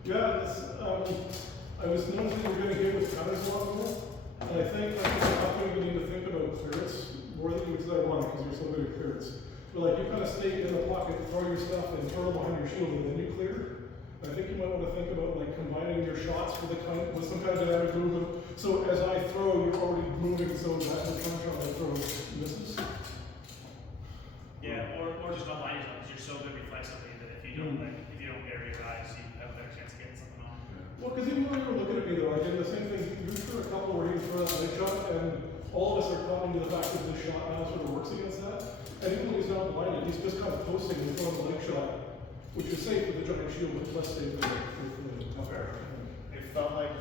Yeah, this, I was noticing we're gonna get with cutters a lot more, and I think that's something we need to think about clearance, more than you would want, because you're so good at clearance. But like, you kind of stay in the pocket, throw your stuff, and turn behind your shield, and then you clear. I think you might want to think about like combining your shots with some kind of dynamic movement. So as I throw, you're already moving so that the front shot I throw misses. Yeah, or just not blind yourself because you're so good reflexively that if you don't bury your eyes, you have a better chance of getting something on. Well, because even when you were looking at me though, I did the same thing. You threw a couple where you throw that leg shot, and all of us are commenting to the fact that this shot now sort of works against that. And even when he's not blinded, he's just kind of posting and throwing the leg shot, which is safe with the giant shield, but less safe with the Fair. It felt like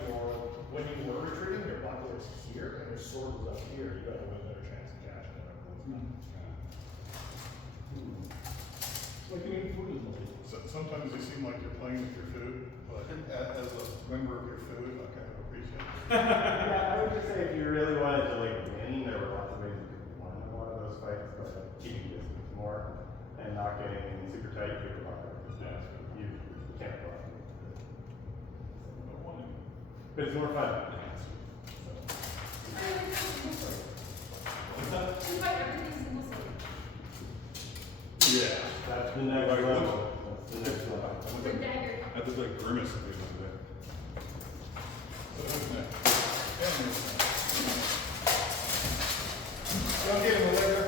when you were retreating, your bucket was here and your sword was up here. You got a way better chance of catching it. like you need food is lovely. Sometimes you seem like you're playing with your food, but as a member of your food, I kind of appreciate it. Yeah, I would just say if you really wanted to like win, there were lots of ways you could win in one of those fights, but like keeping distance more and not getting super tight, you could block it. You can't block it. But it's more fun. Yeah. That's the next level. That's the next level. Your dagger. I look like Grimace at the end of the day. So who's next? Don't get him a liquor.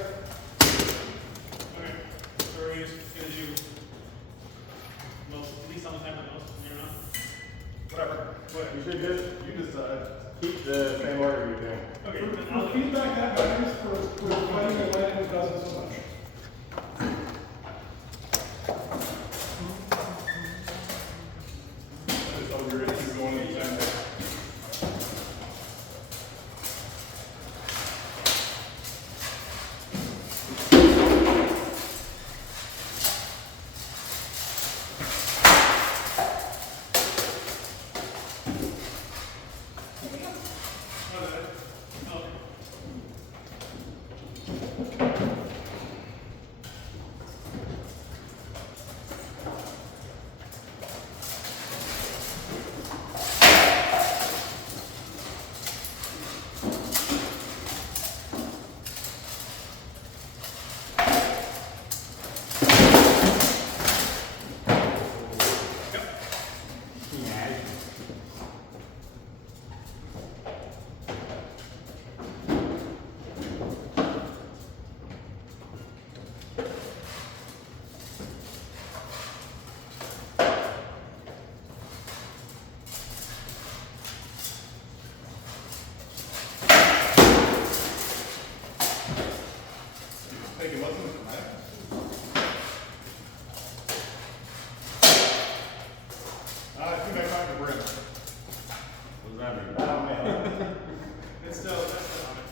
Okay, so we're just gonna do most, at least on the time for most, you know? Whatever. You should just, keep the same order you're doing. Okay, For then I'll feedback that matters for fighting a land who doesn't so much. I just thought we were actually going in the same way. Taking lessons from that. I think I talked to Brent. What does that mean? Oh man. It's still, that's still on it.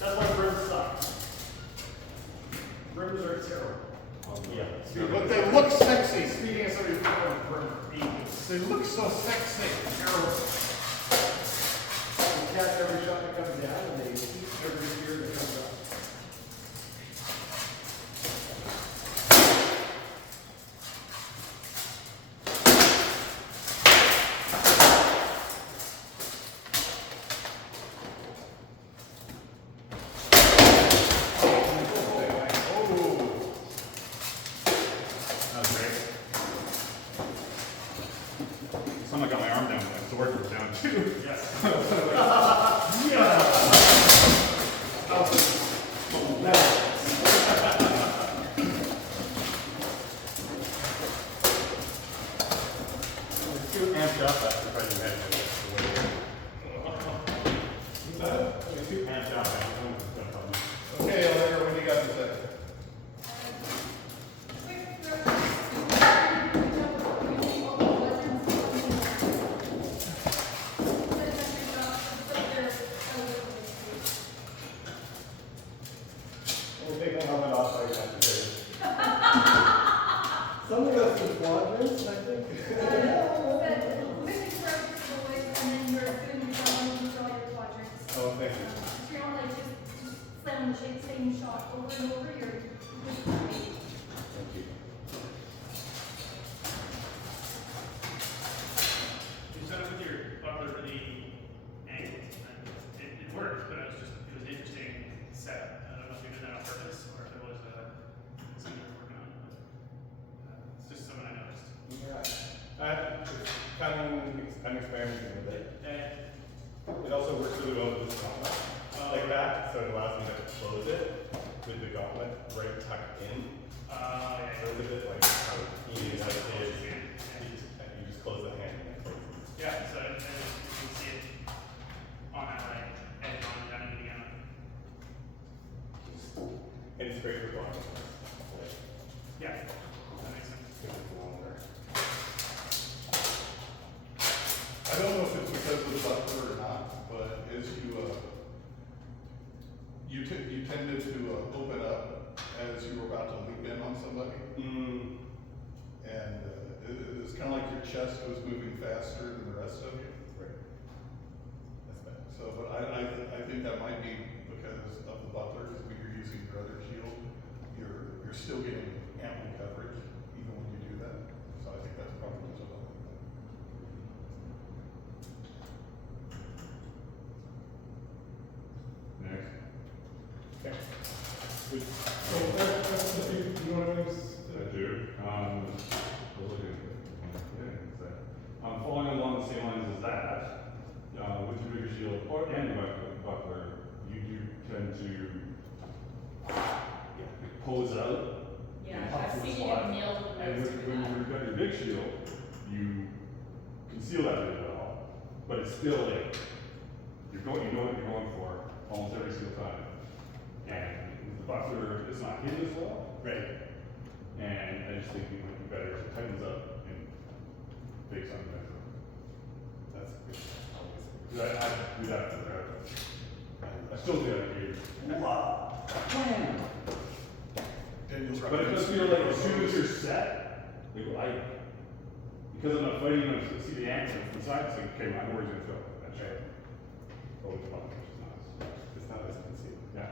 That's why brims suck. Brims are terrible. Yeah. But they look sexy. Speaking of somebody who's throwing brim, They look so sexy. terrible. You catch every shot that comes down and they eat every spear that comes up. Sound like I got my arm down, my sword was down too. It's too amped up after fighting head. It's too amped up after fighting. Okay, Elder, what do you got to say? Something else in quadrants, I think. But quickly start with the boys, and then you're doing your drawing, you draw your quadrants. Oh, thank you. So you're not like just slam the same shot over and over, you're just Thank you. You set up with your buckler for the angle. It worked, but it was an interesting setup. I don't know if you did that on purpose or if it was something you were working on. But, it's just something I noticed. Yeah. I'm experimenting with it. It also works really well with this gauntlet. Like that, so it allows me to close it with the gauntlet right tucked in. So it's a bit like how easy as it is. You just close the hand and it closes. Yeah, so you can see it on that right edge on down in the again. And it's great for gauntlet. Yeah, that makes sense. I don't know if it's because of the buckler or not, but as you tended to open up as you were about to leap in on somebody. And it was kind of like your chest was moving faster than the rest of you. Right. That's bad. So, but I think that might be because of the buckler, because when you're using your other shield, you're still getting ample coverage even when you do that. So I think that's probably what's up with that. Next. Okay. So that's the thing, you know what I mean? I do. Following along the same lines as that, with your bigger shield and buckler, you do tend to pose out. Yeah, and pop I've through the seen you slot. nail the And legs when through you've got your big shield, you conceal that really well, but it's still like, you know what you're going for almost every single time. And with the buckler, it's not hidden as well. Right. And I just think it would be better if it tightens up and takes on that. That's good. I do that forever. I still do that here. Daniel's But it does feel like as soon as you're set, like because I'm not fighting, I see the answer from the side, it's like, okay, my word's gonna fill. That's right. Oh, it's fun, which is nice. It's not as concealed. Yeah.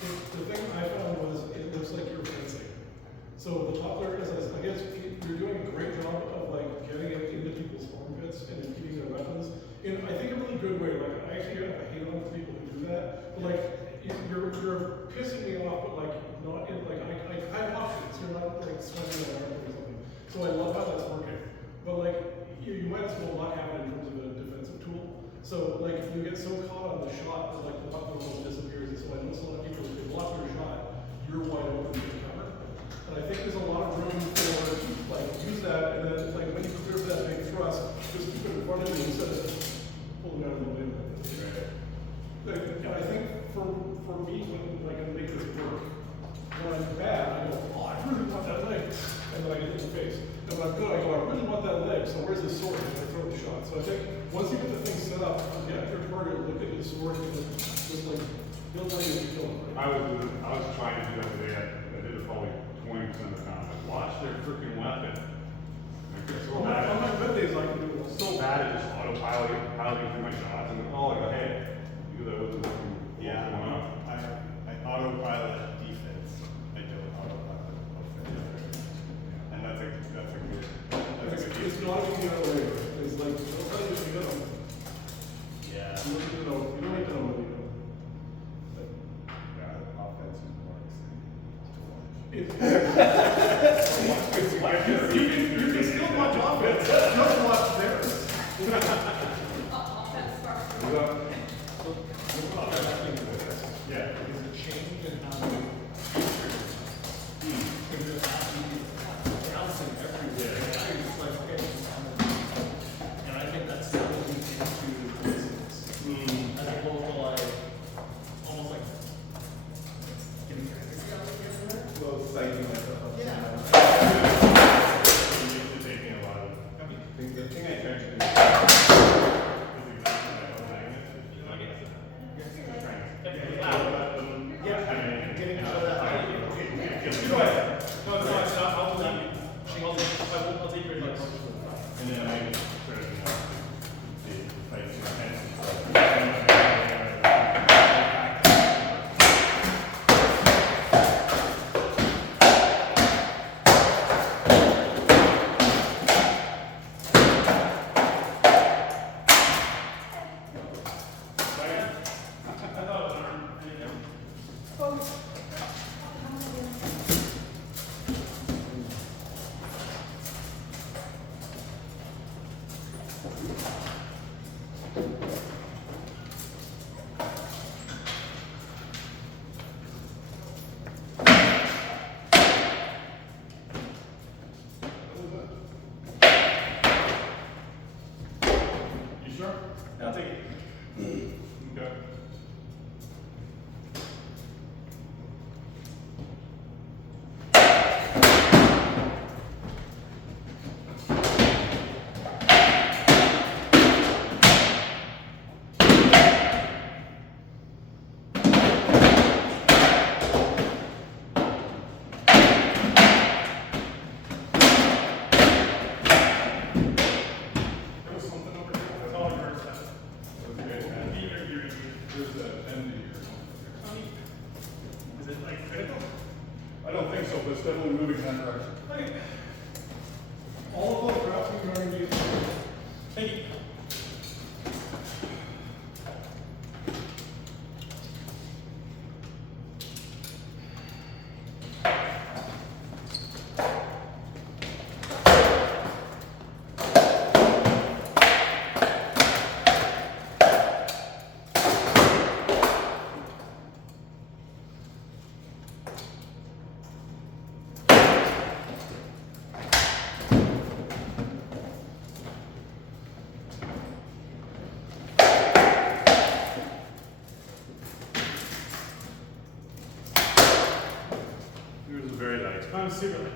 The thing I found was it looks like you're fencing. So the buckler is, I guess you're doing a great job of like getting it into people's armpits and keeping their weapons in, I think, a really good way. Like I actually have a hate on people who do that. But like you're pissing me off, but like not in like I have options. You're not like swinging an arm or something. So I love how that's working. But like you might as well not have it in terms of a defensive tool. So like you get so caught on the shot that like the buckler almost disappears. And so I notice a lot of people, if they block your shot, you're wide open to cover. And I think there's a lot of room for like use that, and then like when you clear that big thrust, just keep it in front of you instead of pulling out of the wind. Like, and I think for me, when like I make this work, when I'm bad, I go, oh, I really want that leg, and then I get hit in the face. And when I'm good, I go, I really want that leg. So where's the sword? And I throw the shot. So I think once you get the thing set up, get your target, look at the sword, and just like build like you kill it. I was trying to do that today. I did it probably 20% of the time. Like, watch their freaking weapon. Like, it's so bad. On my good days, I can do it. So bad at just piloting through my shots, and oh, I go, hey, you do that with the weapon. Yeah, I autopilot defense. I don't autopilot offense. And that's a good. It's not even the other way. It's like, don't tell you what you know. Yeah. You don't need to know what you know. Yeah, offense is more exciting. You can still watch offense, just watch theirs. That's smart. Yeah. Is it change in how you because you're bouncing everywhere. And now you're just like, okay, and I think that's building into coincidence. As opposed to like, almost like getting fantasy out of everywhere. Well, psyching myself up. Yeah. It used to take me a lot of. I mean, The thing I tried to do is exactly my own magnet. yeah, getting out of that. Okay, go ahead. No, it's not. don't think so, but it's definitely moving in that direction. Okay. All of those graphs are going to be. Thank you. Yours is very light. I'm super light.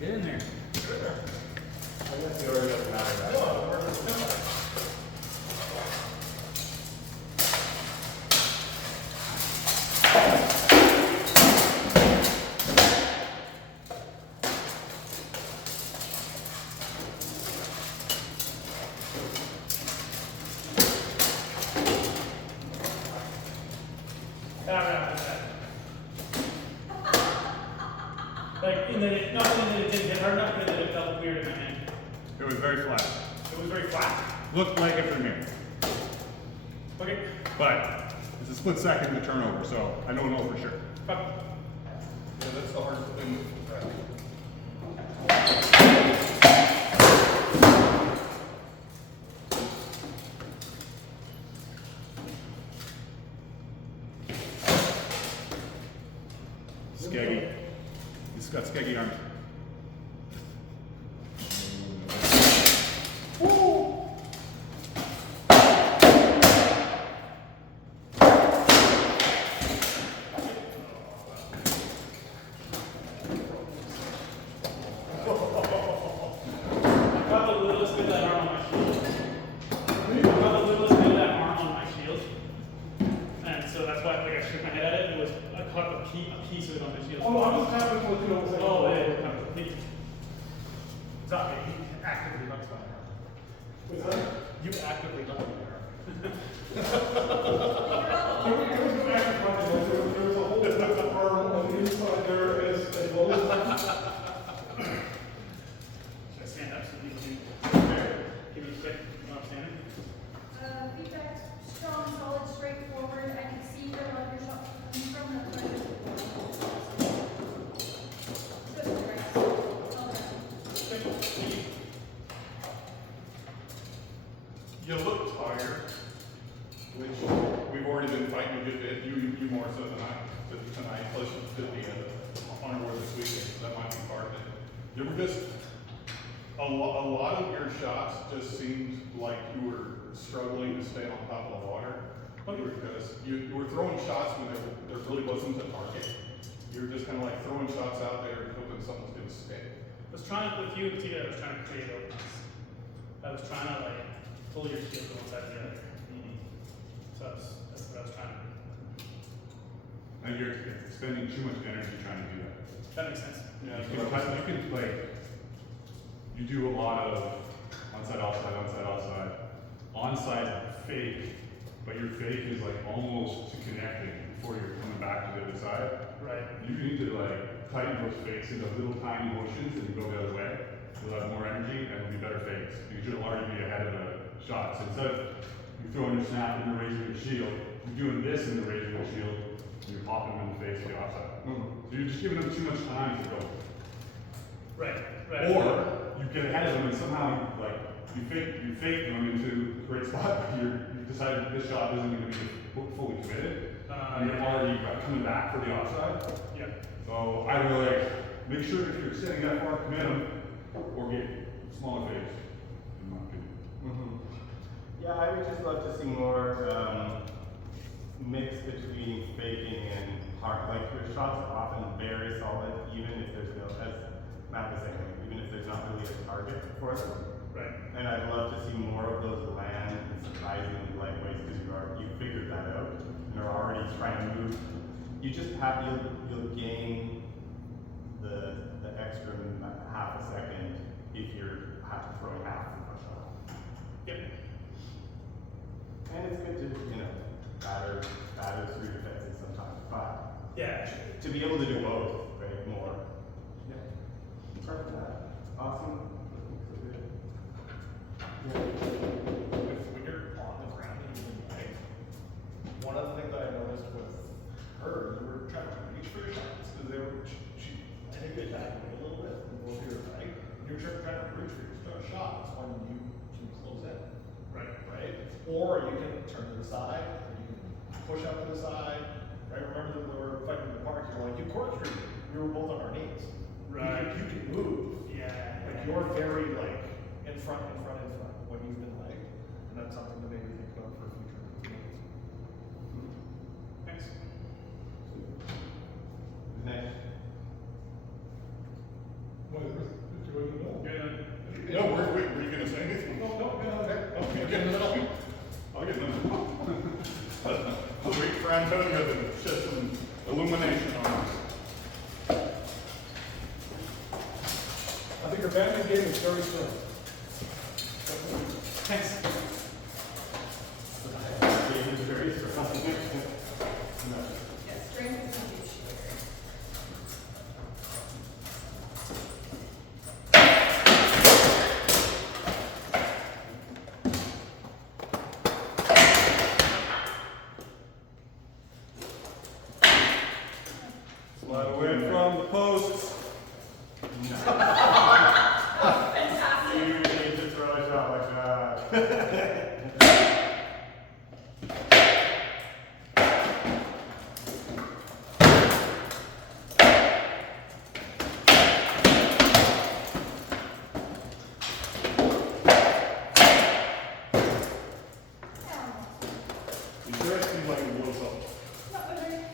Get in there. I guess the order doesn't matter. Like, in that it, not only that it didn't get hard enough, but that it felt weird in my hand. It was very flat. It was very flat. Looked like it from here. Okay. But it's a split second to turn over, so I don't know for sure. Up. Yeah, that's the hard thing with tracking. Skeggy. He's got skeggy arms. Got the littlest bit of that arm on my shield. Got the littlest bit of that arm on my shield. And so that's why like, I shook my head at it. It was, I caught a piece of it on my shield. Oh, I'm just happy to let you know what's Oh, happening. yeah. It's not me. He actively looks my arm. What's that? You actively look my arm. There was no active contact, like, there was a whole arm on the inside there as well as. Should I stand up so you can give me a quick while I'm standing? Feedback, strong, solid, straightforward. I can see where like your shot coming from the front. Good, right. Okay. You look tired, which we've already been fighting a good bit. You more so than I, tonight, plus you did the honor war this weekend, so that might be part of it. You were just, a lot of your shots just seemed like you were struggling to stay on top of the water. Because you were throwing shots when there really wasn't a target. You were just kind of like throwing shots out there and hoping something's going to stick. I was trying to, with you in particular, I was trying to create openness. I was trying to like pull your shield to one side or the other. So that's what I was trying to do. And you're spending too much energy trying to do that. That makes sense. You can like, you do a lot of onside, offside, onside, offside. Onside fake, but your fake is like almost to connecting before you're coming back to the other side. Right. You need to like tighten those fakes into little tiny motions and you go the other way. You'll have more energy and it'll be better fakes. Because you'll already be ahead of the shot. So instead of you throwing your snap and you're raising your shield, you're doing this and you're raising your shield, and you're popping them in the face with the offside. So you're just giving them too much time to go. Right. Right. Or you get ahead of them and somehow like you fake them into a great spot, but you decided this shot isn't going to be fully committed. And you're already coming back for the offside. Yeah. So I would like make sure if you're sitting that far, commit them or get smaller fakes. In my opinion. Yeah, I would just love to see more mix between faking and hard. Like your shots are often very solid, even if there's no, as Matt was saying, even if there's not really a target for them. Right. And I'd love to see more of those land in surprisingly light ways because you figured that out and are already trying to move. You just have you'll gain the extra half a second if you're have to throw half the push off. Yep. And it's good to, you know, batter through defenses sometimes, but Yeah. to be able to do both, right, more. Yeah. Apart from that, awesome. So good. Yeah. When you're on the ground and you're doing leg, one of the things that I noticed with her, you were trying to reach for your shots, because they were, I think they backed away a little bit, and both of your leg, and you're trying to reach for your shots when you can close in. Right? Or you can turn to the side, or you can push up to the side, right? Remember that we were fighting in the park, you were like, you corkscrewed me. We were both on our knees. Right. You can move. Yeah. Like you're very like in front when you've been legged, and that's something to maybe think about for future meetings. Thanks. Next. What is it? Do you know? Good. No, were you gonna say anything? No, Okay, get in the middle. I'll get in the middle. I'll wait for Antonio to shed some illumination on us. I think your banding game is very strong. Thanks. Game is very strong. No. Yes, strength is huge. Slide away from the posts. You need to throw a shot like that. You sure it seems like a little something? Not very.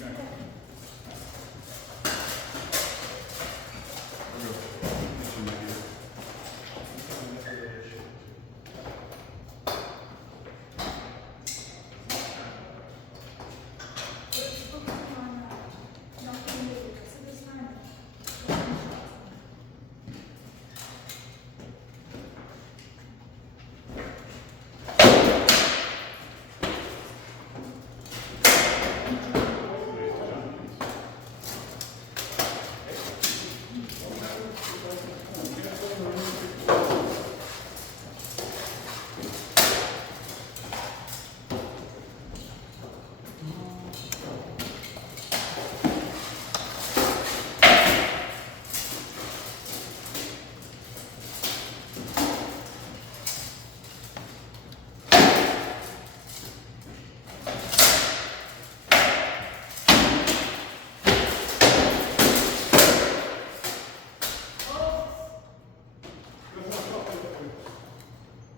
Okay. Focusing on not being able to, so this time.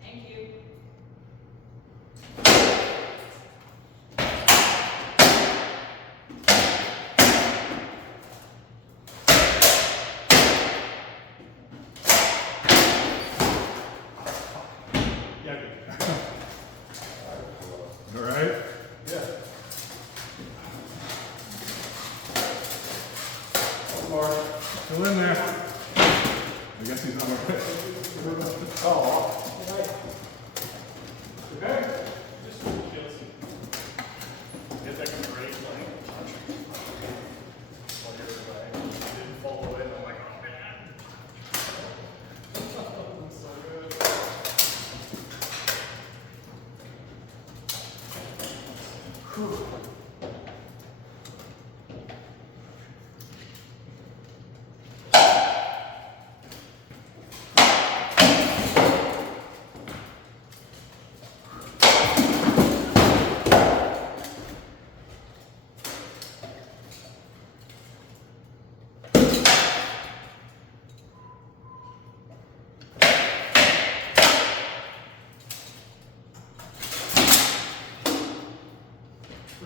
Thank you. All right? Yeah. Mark, still in there. I guess he's on our way. Oh. Okay. Just kills you. Get that great like while you're away. You didn't fall away, and I'm like, oh man. So good.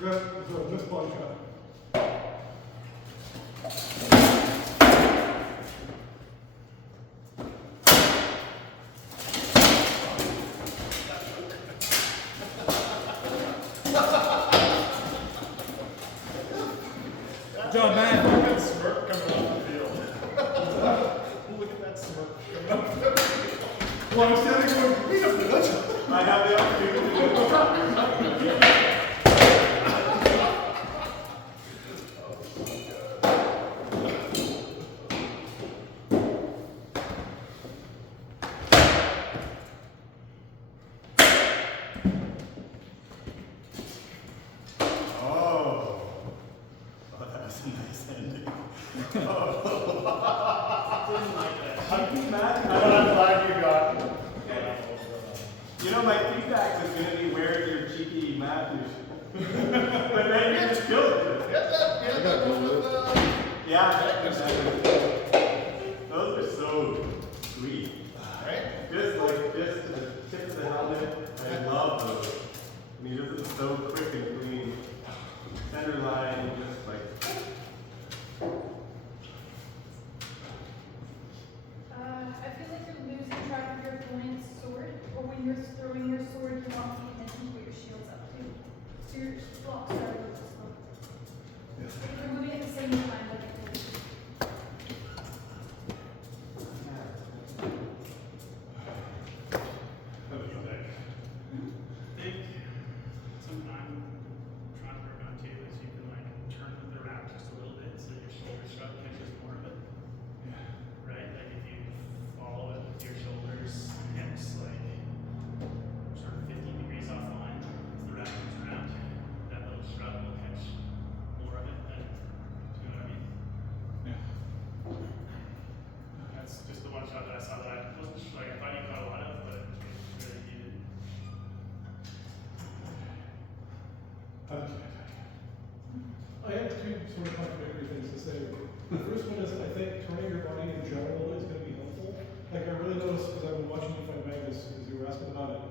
We're gonna throw this ball shot. Good job, man. Look at that smirk coming off the field. Look at that smirk coming Well, I'm standing going, wait a minute. I have the opportunity to do it. Oh, that was a nice ending. Didn't like that. I'm glad you got it. You know, my feedback was going to be wearing your cheeky Matthews. But then you just killed it. Get that one with Yeah, exactly. Those are so sweet. right? Just to the tip of the helmet. I love those. I mean, this is so quick and clean. Center line, just like. I feel like you're losing track of your opponent's sword, or when you're throwing your sword, you want to pay attention to what your shield's up to. So your blocks are a little slow. If you're moving at the same time, like it will. I think something I'm trying to work on too is you can like turn the wrap just a little bit so your shoulder strut catches more of it. Right? Like if you follow it with your shoulders and hips like sort of 50 degrees off the line, as the wrap comes around, that little strut will catch more of it than, you know what I mean? That's just the one shot that I saw that I wasn't sure, like I thought you caught a lot of, but it really needed. I have two sort of contradictory things to say. The first one is I think turning your body in general is going to be helpful. Like I really noticed because I've been watching you fight Magnus as you were asking about it.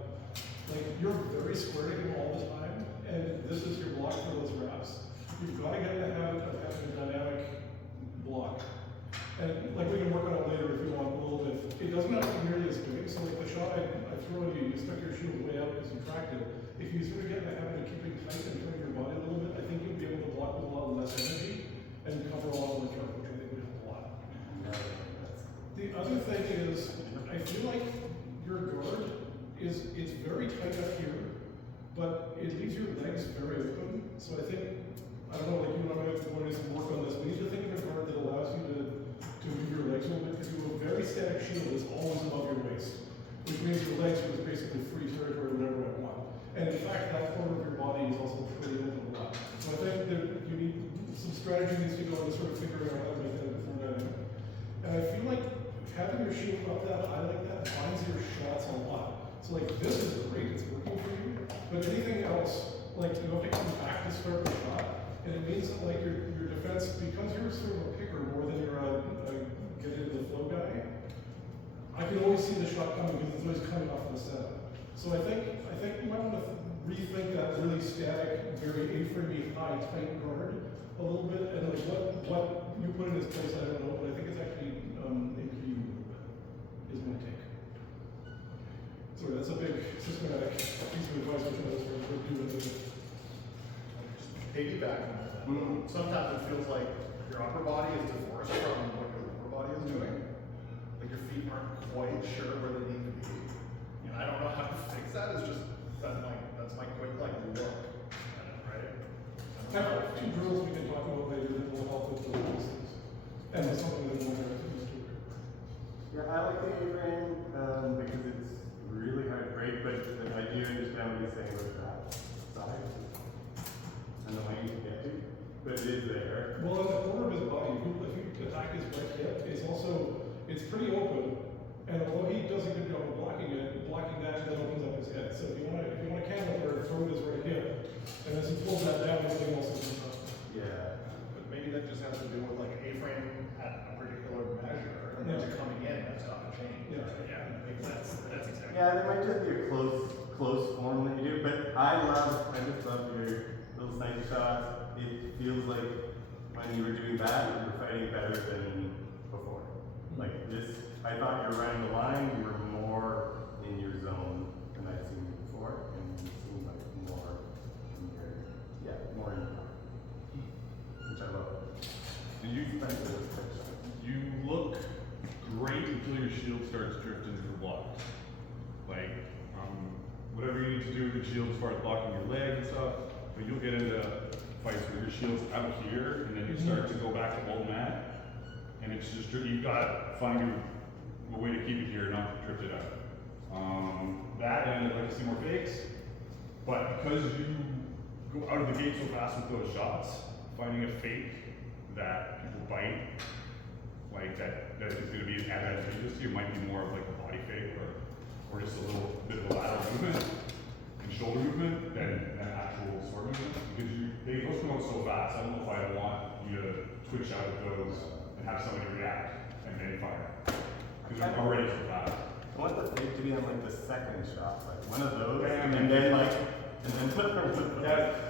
Like you're very square to him all the time, and this is your block for those wraps. You've got to get in the habit of having a dynamic block. And like we can work on it later if you want a little bit. It doesn't have to be nearly as big. So like the shot I threw at you, you stuck your shield way out because you tracked it. If you sort of get in the habit of keeping tight and turning your body a little bit, I think you'll be able to block with a lot less energy and cover a lot of the turf, which I think would help a lot. The other thing is, I feel like your guard it's very tight up here, but it leaves your legs very open. So I think, I don't know, like you and I might have to do some work on this. We need to think of a guard that allows you to move your legs a little bit, because you have a very static shield that's always above your waist, which means your legs are basically free territory, whatever I want. And in fact, that corner of your body is also pretty open a lot. So I think that you need some strategy needs to go into sort of figuring out how to make that a bit more dynamic. And I feel like having your shield up that high like that binds your shots a lot. So like this is great, it's working for you. But anything else, like you have to come back to start the shot, and it means that like your defense, because you're sort of a picker more than you're a get into the flow guy, I can always see the shot coming because it's always coming off the setup. So I think you might want to rethink that really static, very A-framey, high, tight guard a little bit, and like what you put in its place, I don't know, but I think it's actually impeding a little bit, is my take. Sorry, that's a big systematic piece of advice which I was going to do with it. Piggyback on that. Sometimes it feels like your upper body is divorced from what your lower body is doing. Like your feet aren't quite sure where they need to be. And I don't know how to fix that. It's just that's my quick like look at it, right? I have two drills we can talk about later that will help with those things. And it's something that we're going to do. Yeah, I like the A-frame because it's really hard to break, but I do understand what you're saying about that size and the length to get to, but it is there. Well, in the corner of his body, if you attack his right hip, it's pretty open. And although he does a good job of blocking that opens up his head. So if you want to camel or throw his right hip, and as he pulls that down, everything else is up. Yeah. But maybe that just has to do with like A-frame at a particular measure, and once you're coming in, that's got to change. Yeah. Yeah, that's exactly. Yeah, there might just be a close form that you do, but I just love your little sniper shots. It feels like when you were doing that, you were fighting better than before. Like this, I thought you were running the line, you were more in your zone than I've seen you before, and you seem like more in your power, which I love. And you look great until your shield starts drifting to the block. do with shields as far as blocking your leg and stuff, but you'll get into fights where your shield's out here, and then you start to go back to old mat, and it's just, you've got to find a way to keep it here, not to trip it out. That, and I'd like to see more fakes, but because you go out of the gate so fast with those shots, finding a fake that people bite, like that is going to be as advantageous to you, might be more of like a body fake or just a little bit of a lateral movement and shoulder movement than an actual sword movement, because those come out so fast. I don't know if I want you to twitch out of those and have somebody react and then fire, because they're already so fast. I want the fake to be on like the second shot, like one of those, and then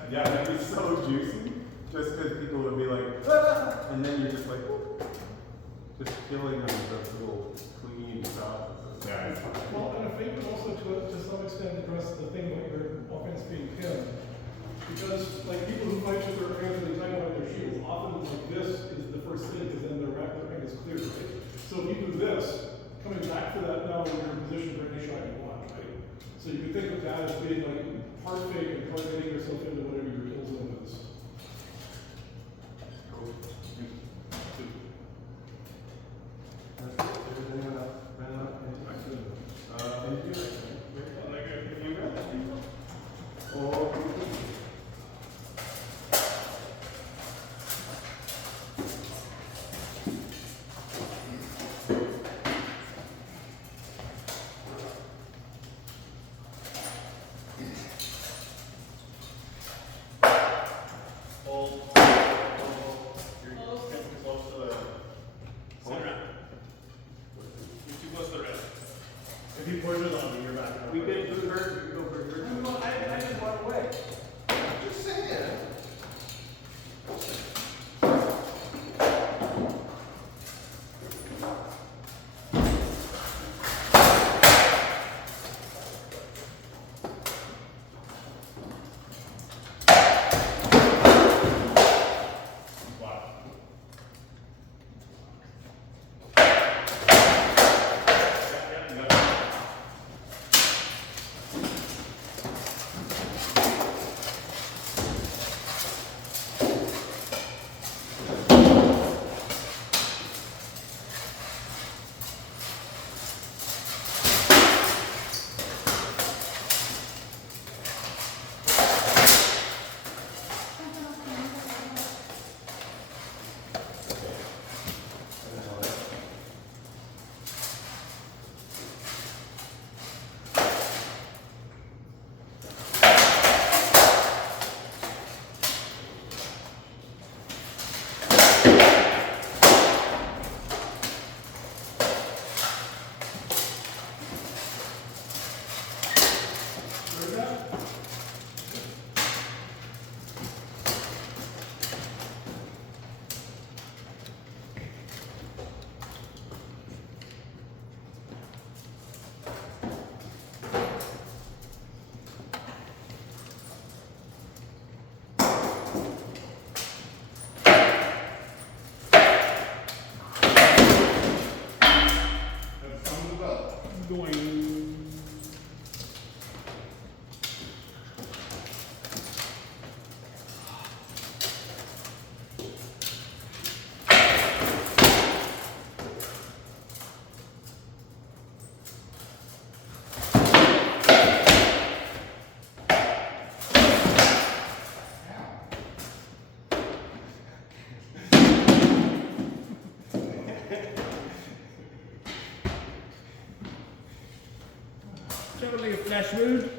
that'd be so juicy, just because people would be like, ah! And then you're just like, whoop. Just killing them with those little clean shots. Yeah, Well, and a fake would also to some extent address the thing about your offense being pinned. Because like people who fight with their hands really tight on their shields, often like this is the first thing, because then their hand is clear, right? So if you do this, coming back to that now when you're in position for any shot you want, right? So you can think of that as being like part fake and part getting yourself into whatever your kill zone is. If you push it on me, you're back. We did blue bird, we could go for bird. Well, I just went away. Just saying. Totally a flash wound.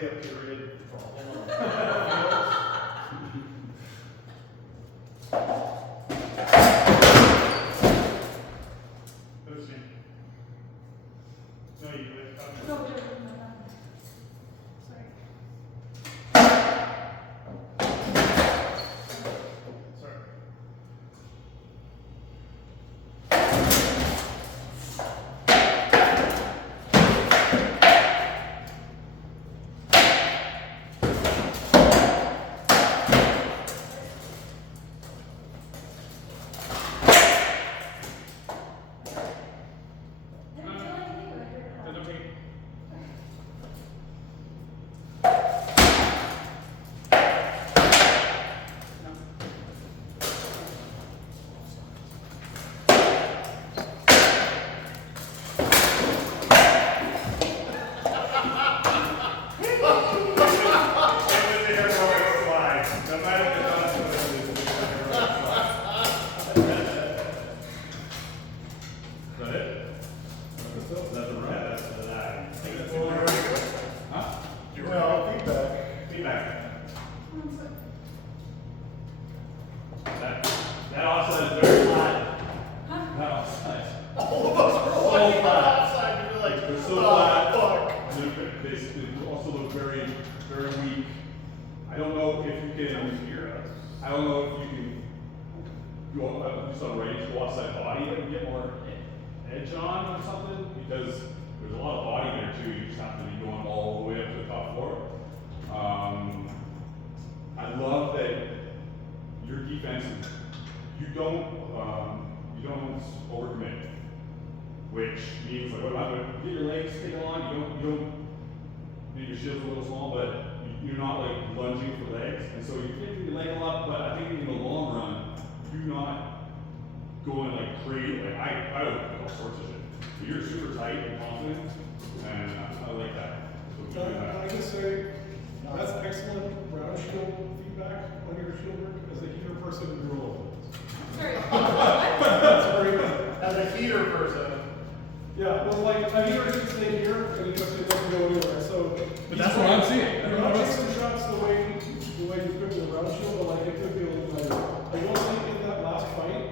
basically a period problem. No, you would. No, no, no, no. Sorry. Sorry. I didn't feel anything, but I heard it. No, don't take it. Well, feedback. That offside is very flat. Huh? That offside. All of us were looking at outside and you're like, They're so oh, flat. fuck. And they basically also look very, very weak. I don't know if you can. I don't know if you can go at least on range, go offside body and get more edge on or something, because there's a lot of body there too. You just have to be going all the way up to the top floor. I love that your defense is, you don't overcommit, which means like, what about get your legs taken on? You don't. Maybe your shield's a little small, but you're not like lunging for legs, and so you're kicking your leg a lot. But I think in the long run, you're not going like crazy. Like I would do all sorts of shit. But you're super tight and confident, and I like that. So keep doing Can I that. just say, that's excellent round shield feedback on your shield work. As a heater person, you're all Sorry. That's very good. As a heater person. Yeah, well, like, a heater should stay here, and it doesn't go anywhere, so. But that's what I'm seeing. You're not chasing shots the way you could with a round shield, but like, it could be a little better. I will say in that last fight,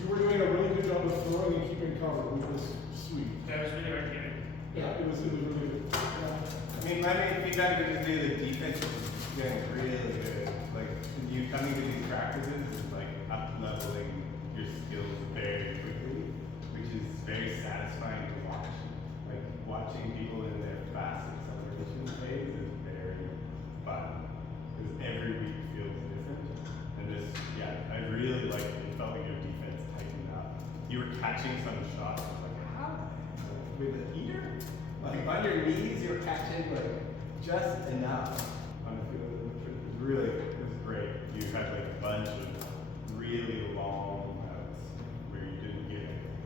you were doing a really good job of throwing and keeping cover, which was sweet. That was really hard to get. Yeah, it was really good. Yeah. I mean, my main feedback would just be the defense is getting really good. Like, you coming to these practices is like up leveling your skills very quickly, which is very satisfying to watch. Like, watching people in their fast acceleration phase is very fun. Because every week feels different. And this, yeah, I really like it. It felt like your defense tightened up. You were catching some shots. I was like, how? With a heater? Like on your knees, you're catching like just enough on the field, which was really, it was great. You had like a bunch of really long routes where you didn't get anything.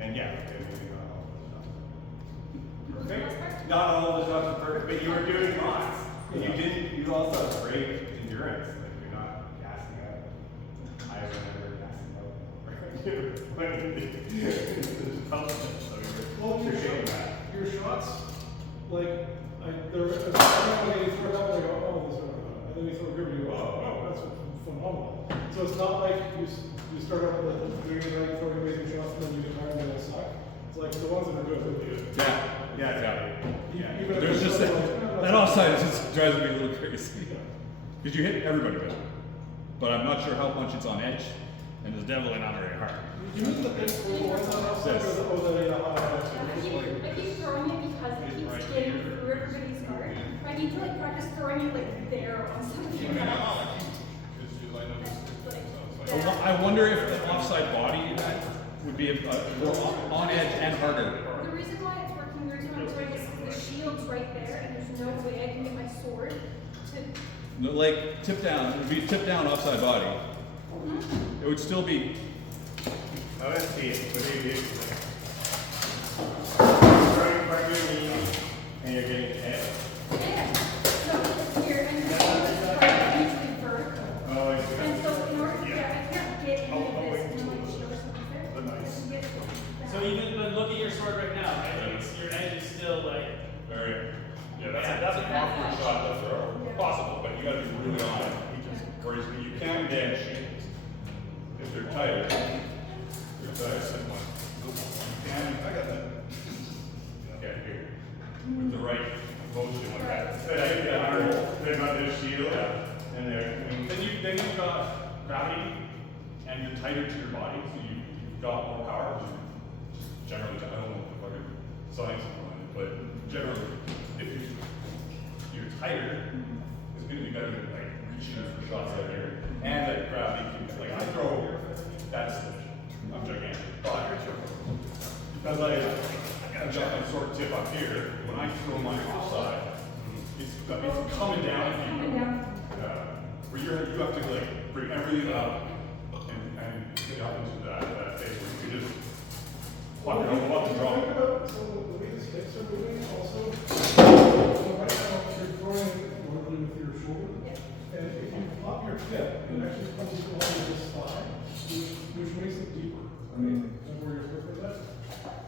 And yeah, okay, maybe not all the shots. Perfect. Not all the shots were perfect, but you were doing lots. And you also have great endurance. Like you're not gassing out. I remember gassing out. Well, You're shaking that. your shots, like, I don't know, when you throw it up, like, oh, this one, and then you throw a grip, and you go, oh, that's phenomenal. So it's not like you start out with doing it right, throwing amazing shots, and then you get tired and they suck. It's like the ones that are good. Yeah, exactly. Yeah. Even if There's it's just like, that offside just drives me a little crazy. Because you hit everybody with it. But I'm not sure how much it's on edge, and it's definitely not very hard. You mean the thing for the ones on outside, Yes. or the, I keep throwing it because it keeps getting through everybody's guard. I need to like practice throwing it like there on something else. I wonder if the offside body in that would be more on edge and harder. The reason why it's working, the reason why I'm throwing is because the shield's right there, and there's no way I can get my sword to. No, like tip down, it would be tip down offside body. It would still be. I want to see it. What do you do? Throwing part of your knee, and you're getting hit. Yeah. So it's here, and the shield is like usually vertical. Oh, I see. And so in order to get, I can't get any of this in my shield or something there. Nice. I can get that. So even but look at your sword right now, right? Like your edge is still like Very. yeah, that's a edge shields. If they're tighter, and I got that. Yeah, here. With the right motion like that. They aren't, they're not this shield, and they're, then you've got gravity, and you're tighter to your body, so you've got more power. Generally, I don't know what the fucking science is behind it, but generally, if you're tighter, it's going to be better than like reaching out for shots out here. And that gravity can, like I throw, that's I'm gigantic. But because I've got my sort of tip up here, when I throw my offside, it's coming down at you. Coming down. Where you have to like bring everything up and get up into that phase where you can just walk it over, walk the draw. So the way the hips are moving also, so right now you're throwing it normally with your shoulder. And if you pop your hip, it actually comes along this thigh, which makes it deeper, right? And where your hip is at.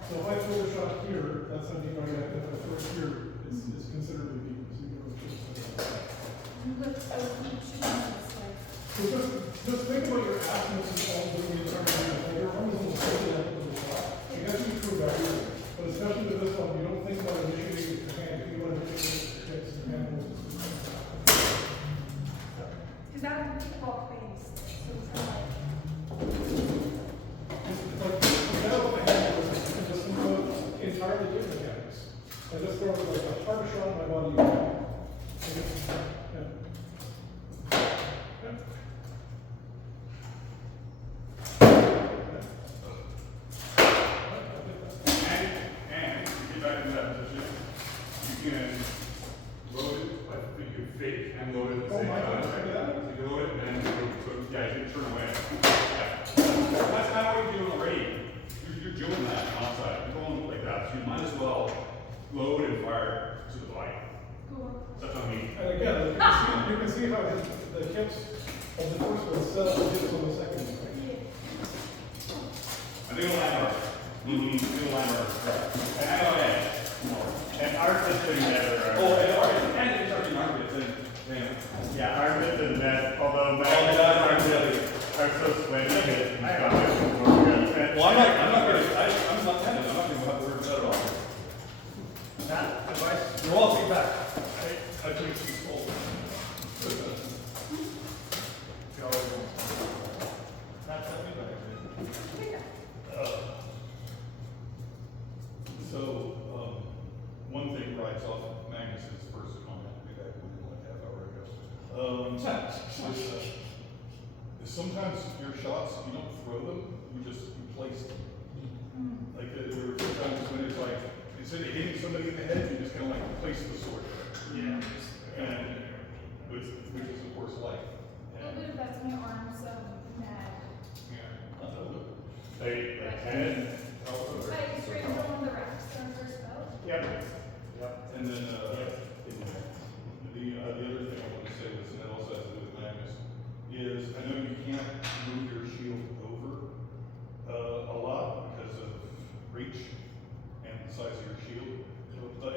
So if I throw a shot here, that's how deep I get. If I throw it here, it's considerably deeper. So you can really push it. So just think about your abs muscles all moving in terms of your arms almost holding up to the shot. You guys can prove that here. But especially with this one, you don't think about initiating with your hand. You want to initiate with your hips and your hand moves. Because that would be kickball based. So it's not like. Forget about the hand moves and just think about entirely different mechanics. I just throw like a hard shot in my body. Yeah. And if you get back in that position, you can load it, like you can fake and load it at the same time. So you can load it and then yeah, you can turn away. Yeah. That's kind of what you're doing already. You're doing that outside. You're going like that. So you might as well load and fire to the body. Cool. That's what I mean. And again, you can see how the hips of the first one set up the hips on the second one. Right? I think it'll line up. It'll line up. And I know that. And our system better. Oh, and it's already marketed. Yeah, our system that, although are so splendid. Well, I'm not tenant. I'm not going to have the word better on. That advice, You're all feedback. I think it's old. That's something better. So, one thing writes off of Magnus's first comment, way back when we went half hour ago. Is sometimes your shots, you don't throw them, you just place them. Like there were a few times when it's like, instead of hitting somebody in the head, you just kind of like place the sword. Yeah. And, which is of course life. A little bit of that's my arms mad. They can. I straight from the racks on first belt. Yep. And then, the other thing I want to say was, and that also has to do with Magnus, is I know you can't move your shield over a lot because of reach and the size of your shield, but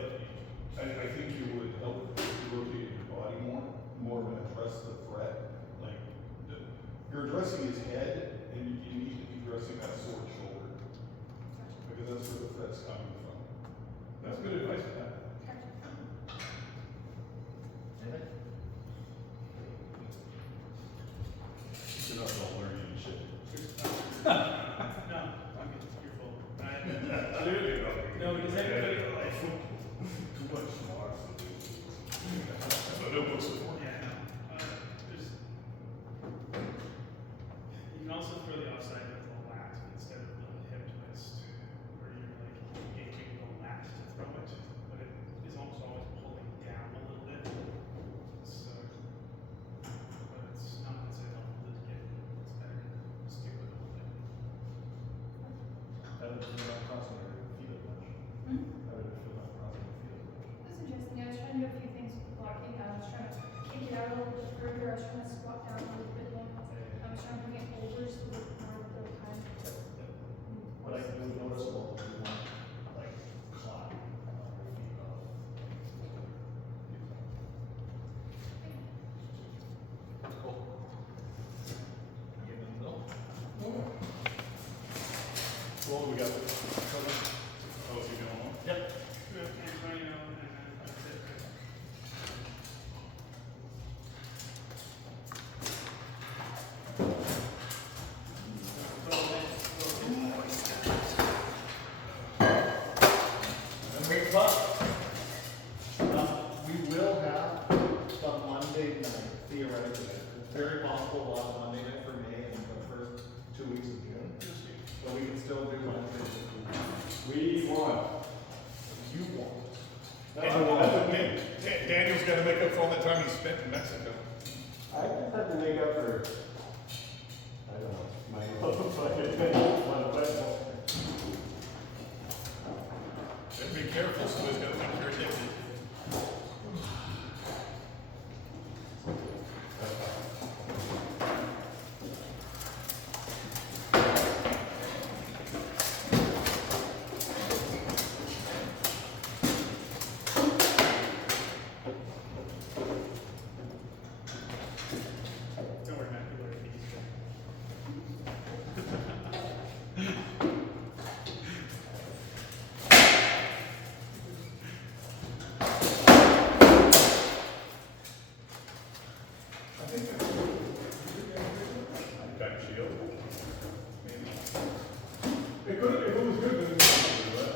I think you would help rotate your body more than address the threat. Like, you're addressing his head, and you need to be addressing that sword shoulder, because that's where the threat's coming from. That's good advice for that. You're not all learning and shit. No, I'm fearful. No, because everybody. Too much smart. So notebooks for Yeah, no. There's. You can also throw the offside with the lat instead of the hip twist, where you're like engaging the lat to throw it, but it is almost always pulling down a little bit. So, but it's not necessarily helpful to get. It's better to stick with the whole thing. That would feel not crossing your feet as much. That would feel not crossing your feet as much. That's interesting. I was trying to do a few things with blocking. I was trying to kick it out a little bit further. I was trying to squat down a little bit more. I was trying to bring it over so that more of the time. But I can do noticeable if you want, like, climb on your feet off. Cool. What do we got? Oh, so you don't know? Yep. We have Antonio and that's it. And wait, but we will have the Monday night, theoretically. It's very possible we'll have a Monday night for May and the first 2 weeks of June. So we can still do Wednesdays if We won. you want. That's what Daniel's gotta make up for all that time he spent in Mexico. I just have to make up for, I don't know, my love of football. Better be careful, somebody's gonna think you're addicted. Don't worry, Matt. People are gonna be Back shield. It could, if it was good, then it was.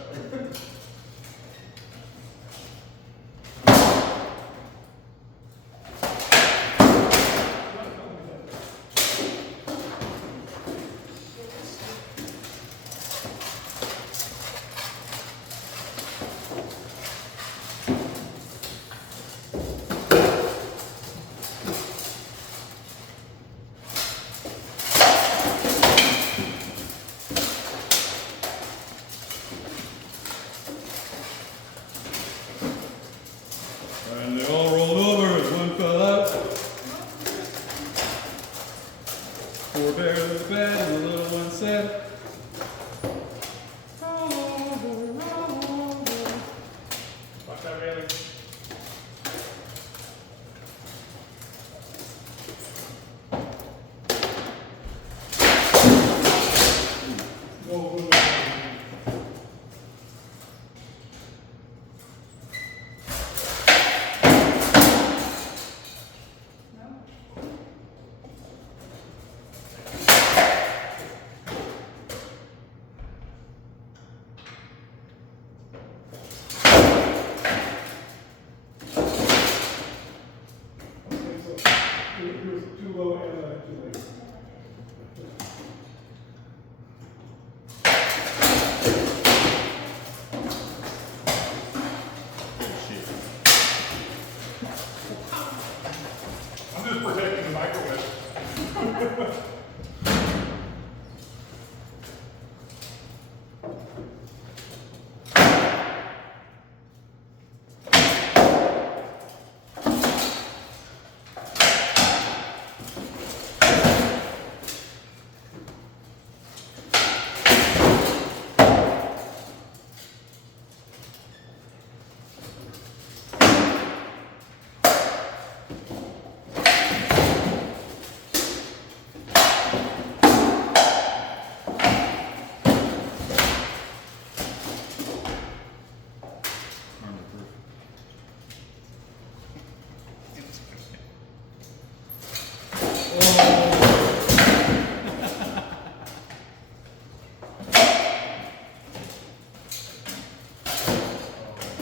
And they all rolled over as one fell out. Poor bear in the bed, and the little one said, roll over, roll over. Watch that railing. It was too low and too late. I'm just protecting the microwave. Armor proof.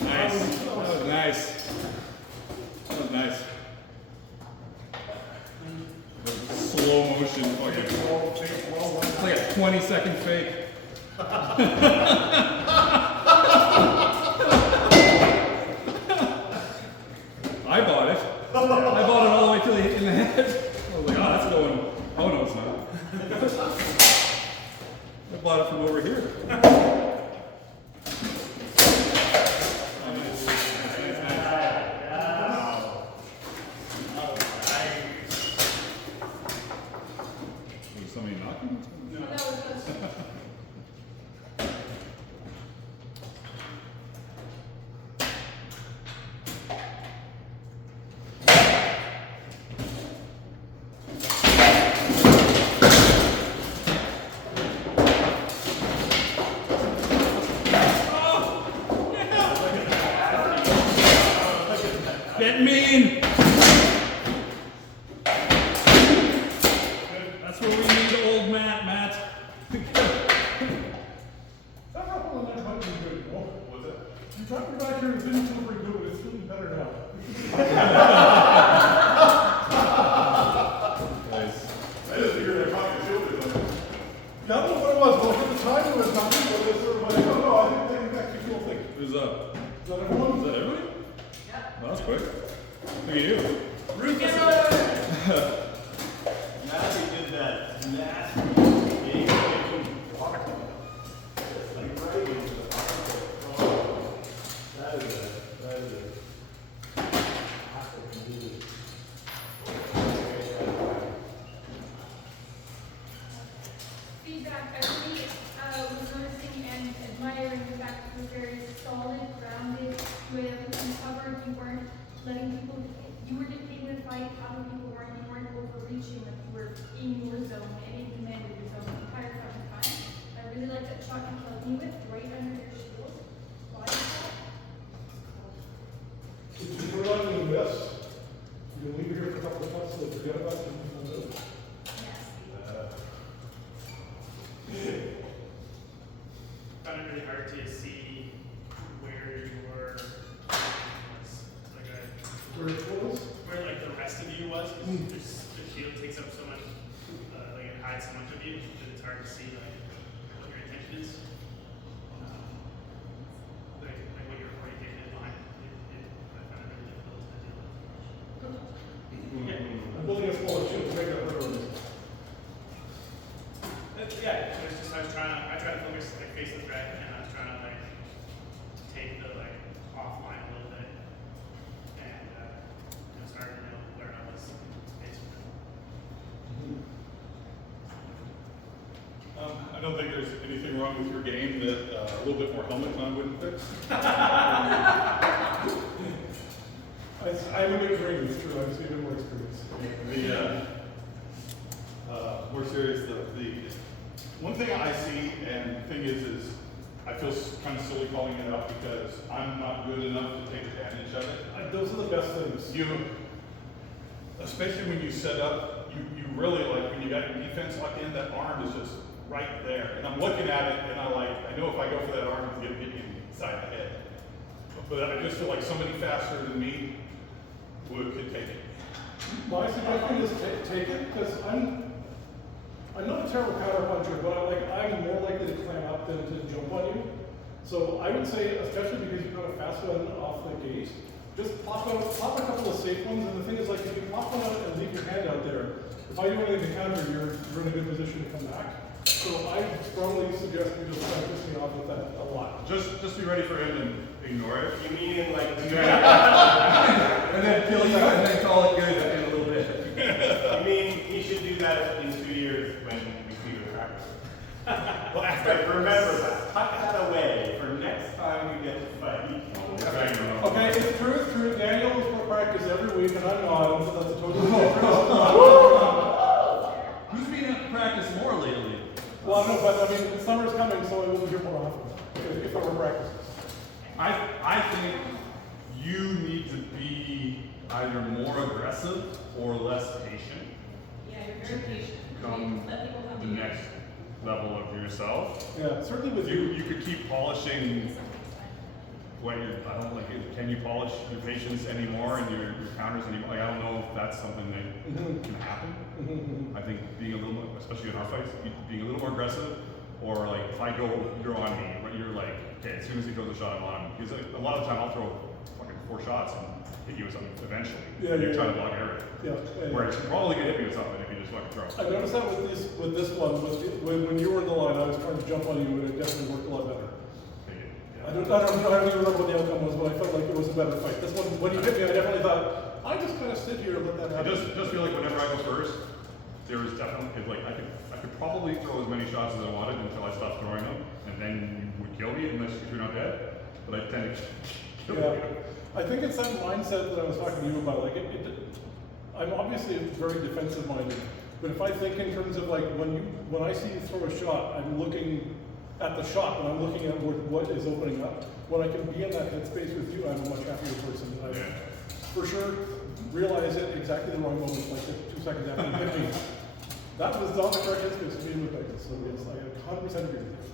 Nice. That was nice. That was nice. Slow motion fucking. It's like a 20-second fake. I bought it. I bought it all the way till they hit in the head. I was like, oh, that's going. Oh, no, it's not. I bought it from over here. Was somebody knocking? That was us. I'm listening to old Matt. That couple of that might be good, you know? What's that? You talked about here, it didn't feel very good, but it's feeling better now. Nice. I just figured I probably should have. Yeah, I don't know what it was, but at the time it was nothing, but it's sort of like, oh no, I didn't actually feel thing. Who's up? Is that everyone? Is that everybody? Yep. Well, that's quick. Look at you. Matthew did that nasty game walk. Like right into the bottom. Oh, that is a classic move. Feedback, I really was noticing and admiring the fact that you were very solid, grounded, you had everything covered, you weren't letting people, you were dictating the fight, how the people weren't, you weren't overreaching, like you were in your zone and in command of your zone the entire fucking time. I really like that shot you killed me with, right under your shield. Why is that? If you put it on in this, you can leave it here for a couple of months, so forget about it. Found it really hard to see where your where like the rest of you was. 'Cause the shield takes up so much, like it hides so much of you that it's hard to see like what your intention is. Like what your orientation is behind. I found it really difficult to deal with. Yeah. I'm building a smaller shield to make that better. Yeah, so it's just I try to focus like face the threat, and I was trying to like take the like offline a little bit, and start to know where I was basically. I don't think there's anything wrong with your game that a little bit more helmet time wouldn't fix. I'm a bit green, it's true, I've seen a bit more experience. More serious, the one thing I see, and the thing is I feel kind of silly calling it out because I'm not good enough to take advantage of it. Those are the best things. You, especially when you set up, you really like when you got your defense locked in, that arm is just right there. And I'm looking at it and I know if I go for that arm, it's gonna hit me inside the head. But I just feel like somebody faster than me could take it. My suggestion is take it, because I'm not a terrible counter puncher, but I'm more likely to clam up than to jump on you. So I would say, especially because you've got a fast one off the gate, just pop a couple of safe ones. And the thing is, like, if you pop one out and leave your hand out there, if I do anything to counter, you're in a good position to come back. So I strongly suggest you just practice me off with that a lot. Just be ready for him and ignore it. You mean like and then kill you and then call it good in a little bit. You mean he should do that in 2 years when we see the practice. Well, like, remember that. Tuck that away for next time we get to fight. Okay, it's true. Daniel is for practice every week, and I'm not, so that's a totally different. Who's been at practice more lately? Well, no, but I mean, summer's coming, so I will be here more often if I were practicing. I think you need to be either more aggressive or less patient. Yeah, you're very patient. Come Let people come the to you. next level of yourself. Yeah, certainly with you. You could keep polishing what I don't like. Can you polish your patience anymore and your counters anymore? Like, I don't know if that's something that can happen. I think being a little more, especially in our fights, being a little more aggressive, or like if I go, you're on me, but you're like, okay, as soon as he throws a shot, I'm on him. Because like, a lot of the time I'll throw fucking 4 shots and hit you with something eventually. Yeah, you're yeah, trying to block everything. Yeah. Whereas you probably could hit me with something if you just fucking throw. I noticed that with this one, when you were in the line, I was trying to jump on you, and it definitely worked a lot better. I don't even remember what the outcome was, but I felt like it was a better fight. This one, when you hit me, I definitely thought, I just kind of sit here and let that I happen. just feel like whenever I go first, there was definitely like I could probably throw as many shots as I wanted until I stopped throwing them, and then you would kill me unless you're not dead. But I tend to kill you. I think it's that mindset that I was talking to you about. Like, I'm obviously very defensive minded, but if I think in terms of like when I see you throw a shot, I'm looking at the shot, and I'm looking at what is opening up. When I can be in that headspace with you, I'm a much happier person. I for sure realize it exactly the wrong moment, like 2 seconds after you hit me. That was on the correct instance to begin with, so yes, I 100% agree with you.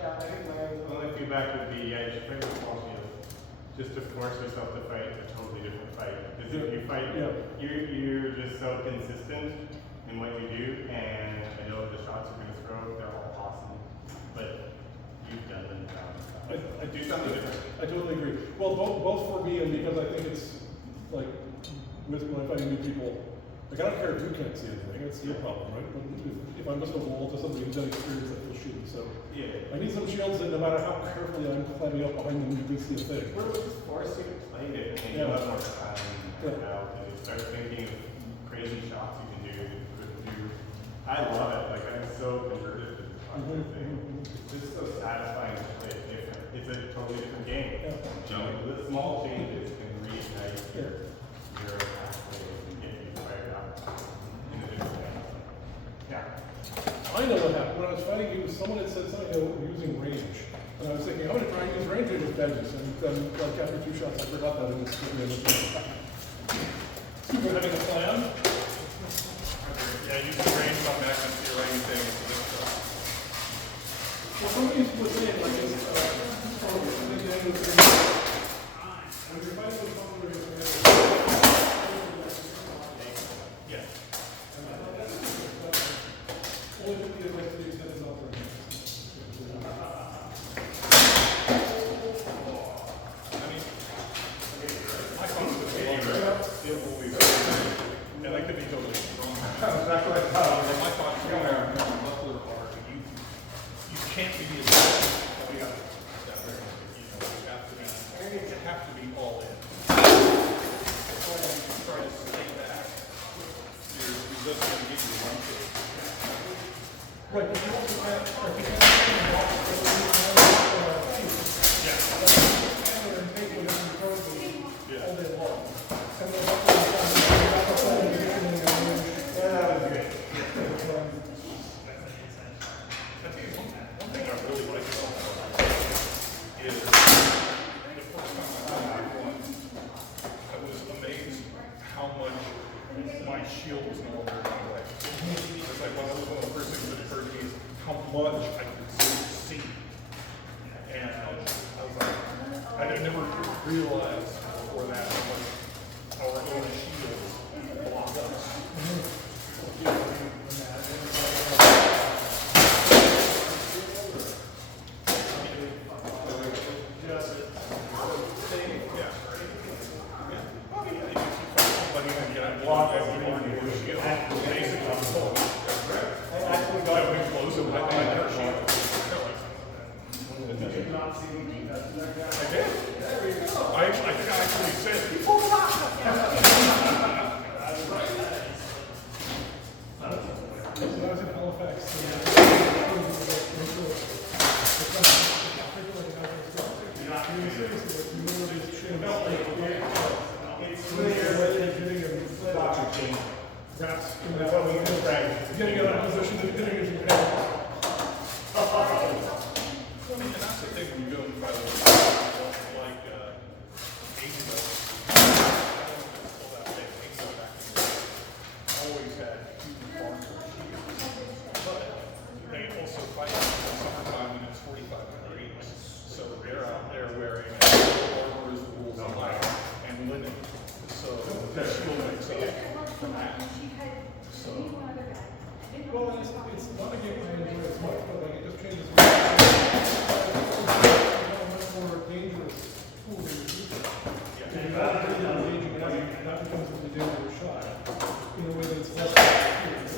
Yeah, I think my only feedback would be, yeah, you should play with small shields. Just to force yourself to fight a totally different fight. Because if you fight, you're just so consistent in what you do, and I know the shots you're going to throw, they're all awesome. But you've done them. I Do something different. I totally agree. Well, both for me and because I think it's like with when I'm fighting new people, like I don't care if you can't see anything, it's your problem, right? But if I'm just a wall to somebody who's done experience, that feels shitty. So Yeah. I need some shields that no matter how carefully I'm climbing up behind them, you can see a thing. Well, it just force you to play it, and you have more time out, and you start thinking of crazy shots you can do. I love it. Like I'm so converted to this fucking thing. It's just so satisfying to play it different. It's a totally different game. The small changes can reignite your pathway and get you fired up in a different way. Yeah. I know what happened. When I was fighting you, someone had said something about using range. And I was thinking, I'm going to try and use range with Benji's. And then, like, after 2 shots, I forgot that and just skipped me. We're having a plan. Yeah, you can range come back and see your range thing. Well, somebody was saying, like, this, when you're fighting with someone where you're Yeah. only 50 of like 3 seconds off range. My confidence is always, and I could be totally wrong. That's what I thought. My thoughts are, Buckler are, you can't be as we got that very, you have to be all in. That's why you try to stay back. You're just going to give you one thing. Right, but you also have, like, you have and take whatever you throw to all day long. And then I tell you one thing I really like about that is the first time I did one, I was amazed how much my shield was no longer in my way. It's like one of the first things that occurred to me is how much I could see. And I was like, I had never realized before that how much our own shields block us. I think I actually said, I was in Halifax. Getting out of position and getting into the head. and that's the thing when you go and try to like ages ago, all that thing, ages back in the day, always had huge farms of shields. But they also fight in the summertime when it's 45 degrees. So they're out there wearing armors, wools, and linen. So the shield makes up from that. So Well, it's not a game I enjoy as much, but like it just changes. More dangerous tool in the future. If you're not really engaging in it, that becomes a dangerous shot in a way that's less experience.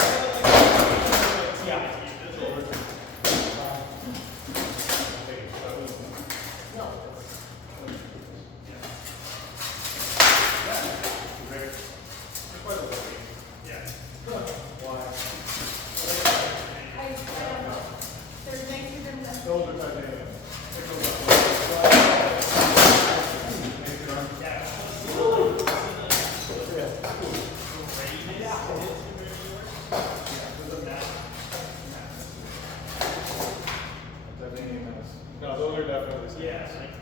Those are titanium. No, those are definitely stainless. Yeah, like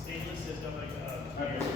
stainless system, like compared to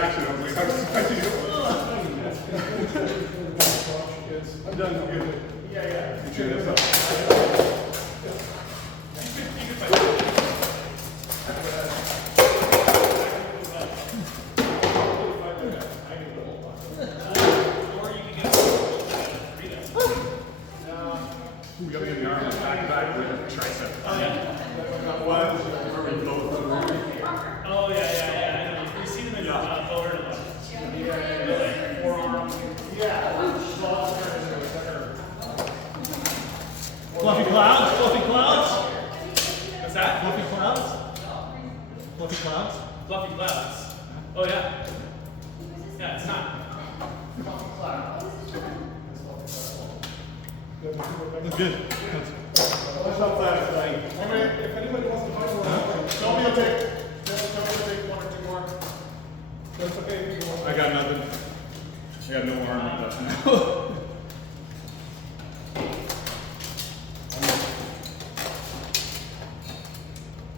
reaction. I was like, how'd you do it? I'm done. I'm good. Yeah. You sure that's up? Or you can get We gotta get the arm back to back with a tricep. Oh yeah. Oh yeah. I know. You see them in lower to left. Like forearm. Fluffy clouds? Fluffy clouds? What's that? Fluffy clouds? Fluffy clouds? Fluffy clouds. Oh yeah. Yeah, it's not. That's good. What's up, satisfying? If anybody wants to find one, Tell me to take one or two more. that's okay. If you want. I got nothing. I got no arm left now.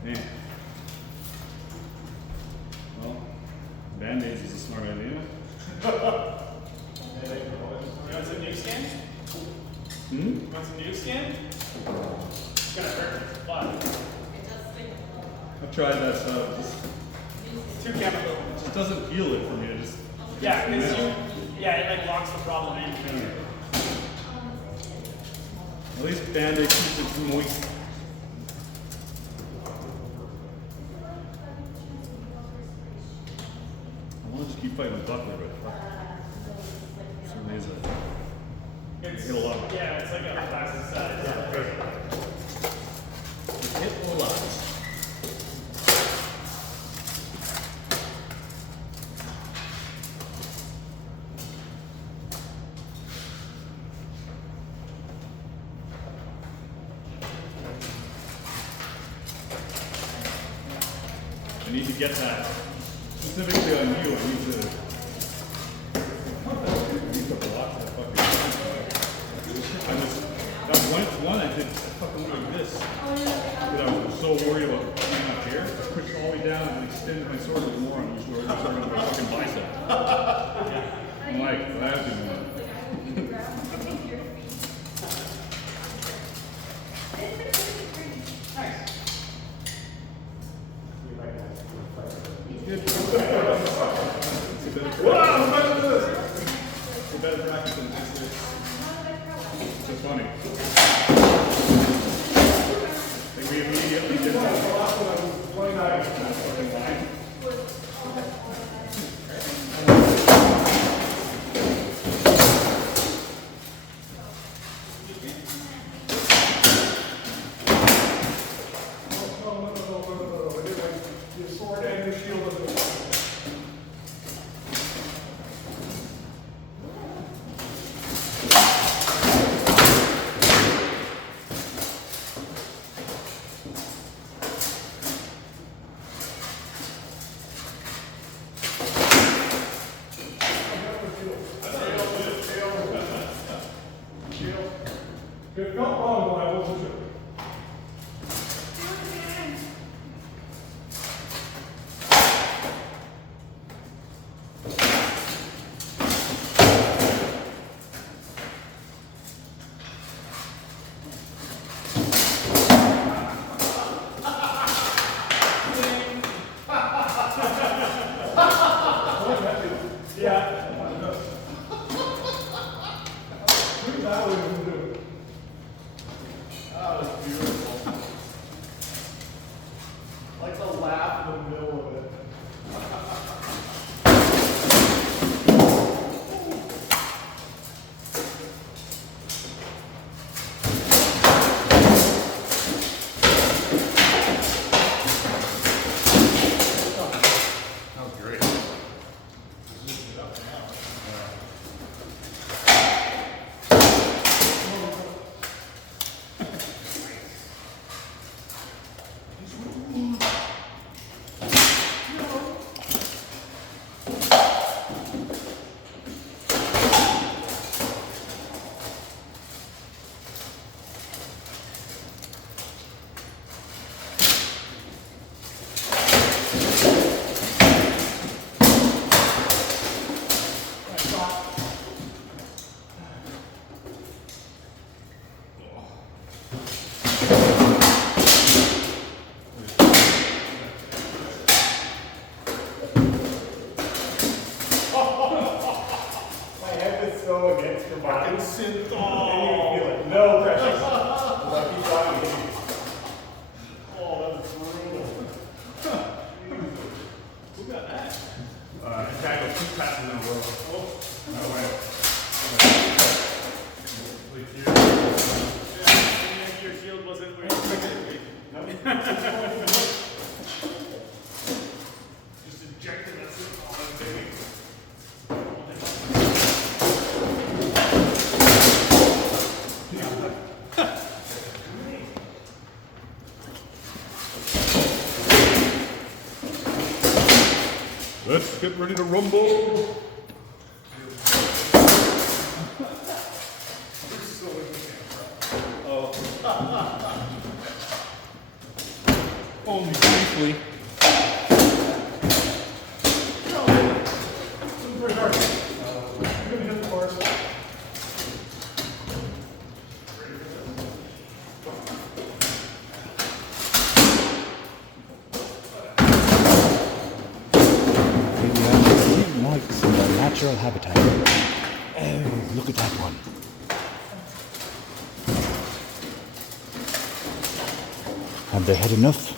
Man. Well, Band-Aids is a smart idea. You want some new skin? Hmm? You want some new skin? It's gonna hurt. But I've tried that stuff. too chemical. It just doesn't heal it for me. It just Yeah, because it like locks the problem in. at least Band-Aid keeps it moist. I want to just keep fighting with Buckler, but fuck. Certainly is It's hit a lot. Yeah, it's like a plastic size. Hit a lot. I need to get that specifically on you. I need to block that fucking. That one I did fucking like this. Because I was so worried about being up here. I pushed all the way down and extended my sword a little more on each sword. I started with my fucking bicep. I'm like, I have to do that. It's a better practice than this. It's just funny. Like we immediately did that. Fucking line. Just injecting that stuff all in, baby. Let's get ready to rumble. Only briefly. Pretty hard. You're gonna hit the bars. Maybe I like in their natural habitat. Oh, look at that one. Have they had enough?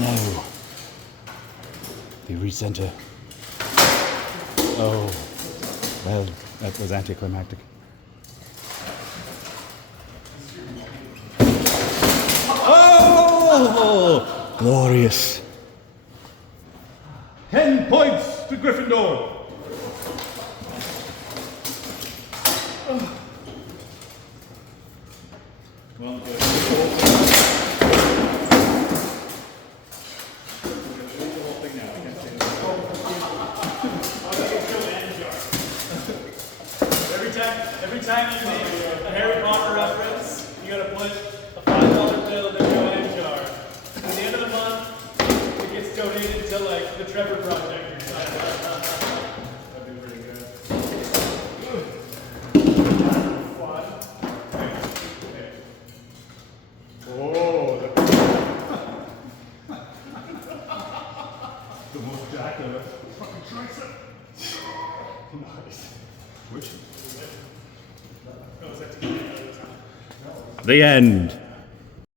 No. They recenter. Oh, well, that was anticlimactic. Oh, glorious. 10 points to Gryffindor. Well, Every time you make a Harry Potter reference, you gotta put a $5 bill in the Joanne jar. At the end of the month, it gets donated to like the Trevor Project or something. That'd be pretty good. Oh, The most jacked of it. Fucking tricep. Nice. Which? The end.